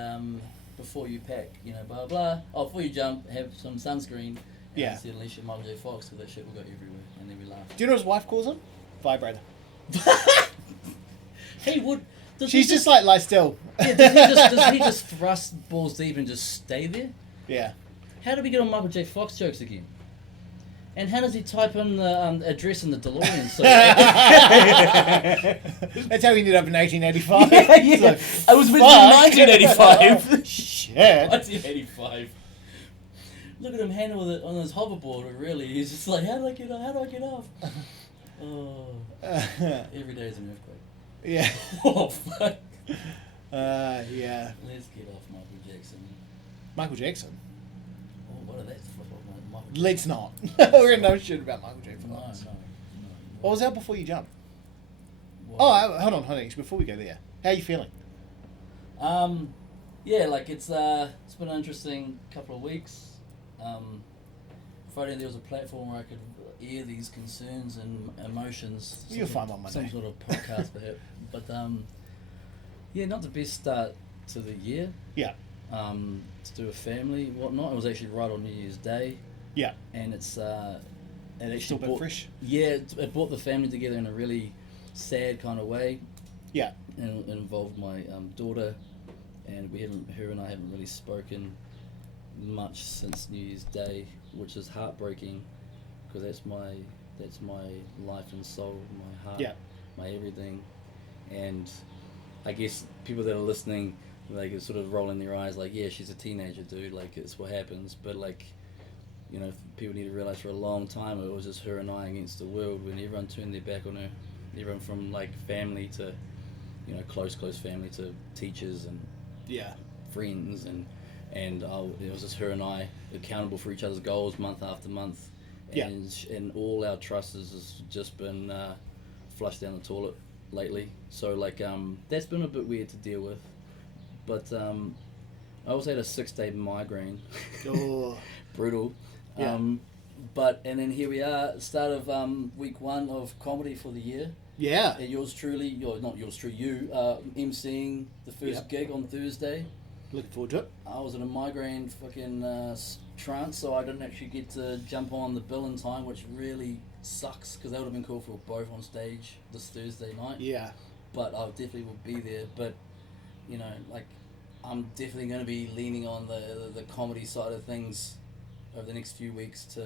before you pack, you know, blah blah. Oh, before you jump, have some sunscreen. And Yeah. I said, unless you're Michael J. Fox, because that shit will go everywhere. And then we laughed. Do you know what his wife calls him? Vibrator. He would. Does She's he just like, lie still. Yeah, does he just thrust balls deep and just stay there? Yeah. How do we get on Michael J. Fox jokes again? And how does he type in the address in the DeLorean? So That's how we ended up in 1885. yeah. So, I was with you in fuck. 1985. Shit. 1985. Look at him handle it on his hoverboard. Really, he's just like, how do I get off? How do I get off? Oh, every day is an earthquake. Yeah. Oh fuck. Yeah. Let's get off Michael Jackson. Michael Jackson. Oh, what are that? Michael Let's not. We're in no shit about Michael J. No, Fox. no. What was out before you jump? What? Oh, hold on. Before we go there, how are you feeling? Yeah, like it's been an interesting couple of weeks. Friday there was a platform where I could air these concerns and emotions. You'll find one Monday. Some sort of podcast perhaps. But Yeah, not the best start to the year. Yeah. To do a family and whatnot. It was actually right on New Year's Day. Yeah. And it's it actually Still a bit fresh. Yeah, it brought the family together in a really sad kind of way. Yeah. And it involved my daughter, and her and I haven't really spoken much since New Year's Day, which is heartbreaking, because that's my life and soul, my heart, Yeah. my everything. And I guess people that are listening, like, are sort of rolling their eyes, like, yeah, she's a teenager, dude, like, it's what happens. But, like, you know, people need to realize for a long time it was just her and I against the world, when everyone turned their back on her. Everyone from, like, family to, you know, close family to teachers and Yeah. friends, and it was just her and I accountable for each other's goals month after month. Yeah. And all our trust has just been flushed down the toilet lately. So, like, that's been a bit weird to deal with. But I also had a 6-day migraine. Oh. Brutal. Yeah. And then here we are, start of week 1 of comedy for the year. Yeah. And yours truly, not yours truly, you emceeing the first gig on Thursday. Looking forward to it. I was in a migraine fucking trance, so I didn't actually get to jump on the bill in time, which really sucks, because that would have been cool if we were both on stage this Thursday night. Yeah. But I definitely will be there. But, you know, like, I'm definitely going to be leaning on the comedy side of things over the next few weeks,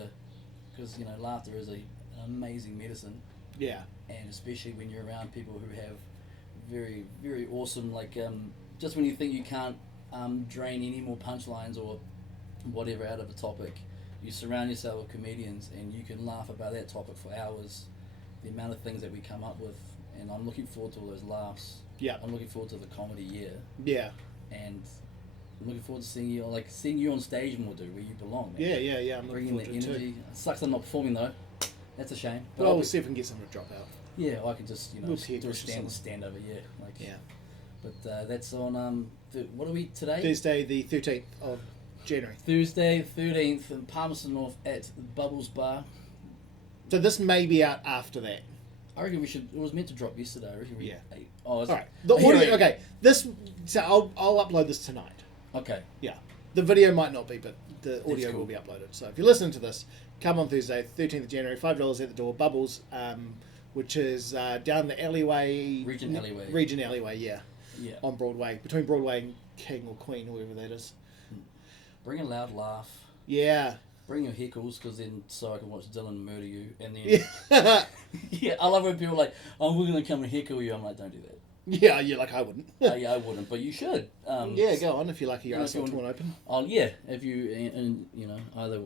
because, you know, laughter is an amazing medicine. Yeah. And especially when you're around people who have very, very awesome, like, just when you think you can't drain any more punchlines or whatever out of a topic, you surround yourself with comedians and you can laugh about that topic for hours. The amount of things that we come up with, and I'm looking forward to all those laughs. Yeah. I'm looking forward to the comedy year. Yeah. And I'm looking forward to seeing you on stage more, dude, where you belong. Man. Yeah. I'm looking Bringing the forward to it energy. too. It sucks I'm not performing though. That's a shame. But we'll see if we can get someone to drop out. Yeah, I can just, We'll do a stand over. Yeah, like. Yeah. But that's on what are we today? Thursday the 13th of January. Thursday 13th in Palmerston North at Bubbles Bar. So this may be out after that. I reckon we should. It was meant to drop yesterday. I reckon we. Yeah. Oh, all right. The audio. right. Okay. So I'll upload this tonight. Okay. Yeah. The video might not be, but the audio cool. will be uploaded. So if you're listening to this, come on Thursday, 13th of January, $5 at the door. Bubbles, which is down the alleyway. Region alleyway. Region alleyway. Yeah. Yeah. On Broadway, between Broadway and King or Queen, whoever that is. Bring a loud laugh. Yeah. Bring your heckles, because then so I can watch Dylan murder you, and then Yeah. yeah, I love when people are like, "Oh, we're gonna come and heckle you." I'm like, "Don't do that." Yeah, you're like, I wouldn't. Yeah, I wouldn't, but you should. Yeah, go on if you're lucky your you know, ass if you not want- torn open. Oh yeah, if you and you know either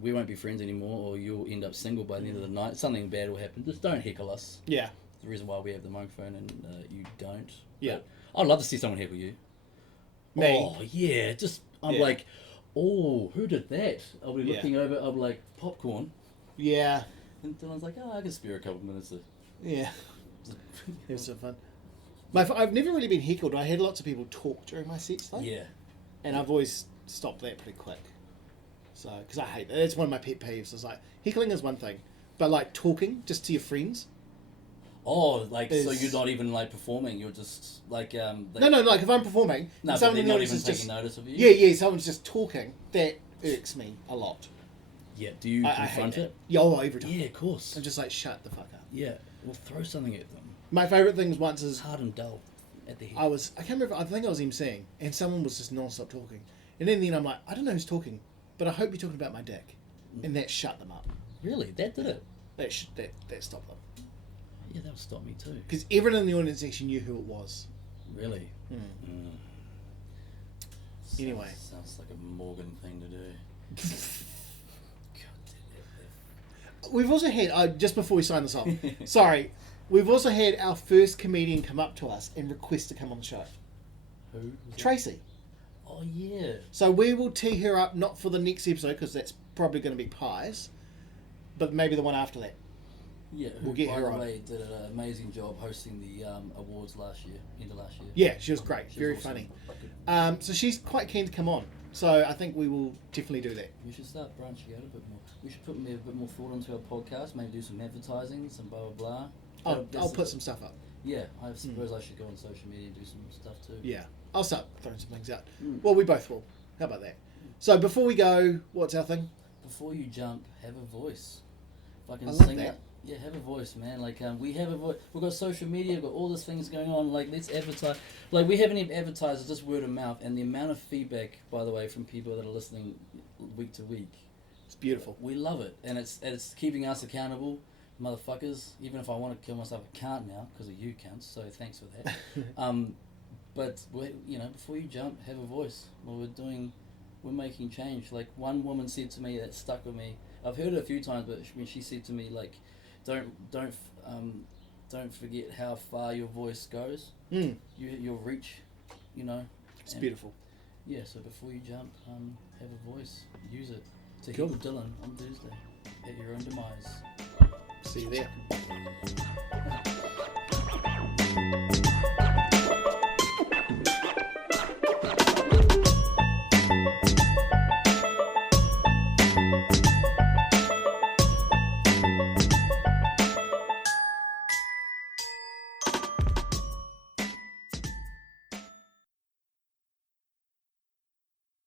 we won't be friends anymore, or you'll end up single by the end of the night. Something bad will happen. Just don't heckle us. Yeah. The reason why we have the microphone and you don't. Yeah. But I'd love to see someone heckle you. Me. Oh yeah, just I'm Yeah. like, oh, who did that? I'll be Yeah. looking over. I'll be like, popcorn. Yeah. And Dylan's like, oh, I can spare a couple of minutes. Yeah. It was so fun. I've never really been heckled. I had lots of people talk during my sets, though. Yeah. And I've always stopped that pretty quick. So, because I hate that. It's one of my pet peeves. It's like, heckling is one thing, but like talking just to your friends. Oh, like, so Is- you're not even like performing. You're just like No, like if I'm performing, No, and but someone they're in the not audience even is taking just notice of you. yeah, someone's just talking. That irks me a lot. Yeah. Do you I hate confront that. it? Yeah, oh, every time. Yeah, of course. I'm just like, shut the fuck up. Yeah. We'll throw something at them. My favourite things once is Hard and dull at the head. I can't remember, I think I was emceeing, and someone was just non-stop talking. And then I'm like, I don't know who's talking, but I hope you're talking about my dick. And that shut them up. Really? That did it? That stopped them. Yeah, that would stop me too. Because everyone in the audience actually knew who it was. Really? Mm. Sounds- Anyway. Sounds like a Morgan thing to do. God damn We've also had, just before we sign this off, sorry, we've also had our first comedian come up to us and request to come on the show. Who? was it? Tracy. Oh, yeah. So we will tee her up, not for the next episode, because that's probably going to be pies, but maybe the one after that. Yeah, who, We'll get by her the on. way, did an amazing job hosting the awards end of last year. Yeah, she was great. She was Very awesome. funny. So she's quite keen to come on. So I think we will definitely do that. We should start branching out a bit more. We should put a bit more thought into our podcast, maybe do some advertising, some blah, blah, blah. I'll put some stuff up. Yeah, I suppose I should go on social media and do some stuff too. Yeah, I'll start throwing some things out. Well, we both will. How about that? So before we go, what's our thing? Before you jump, have a voice. Fucking I like sing that. that. Yeah, have a voice, man. Like, we have a voice. We've got social media. We've got all these things going on. Like, let's advertise. Like, we haven't even advertised. It's just word of mouth. And the amount of feedback, by the way, from people that are listening week to week. It's beautiful. We love it. And it's keeping us accountable, motherfuckers. Even if I want to kill myself, I can't now because of you cunts. So thanks for that. But, before you jump, have a voice. Well, we're making change. Like, one woman said to me that stuck with me. I've heard it a few times, but when she said to me, like, don't forget how far your voice goes. Your reach, It's beautiful. Yeah. So before you jump, have a voice. Use it. To Cool. heal Dylan on Thursday at your own demise. See you there.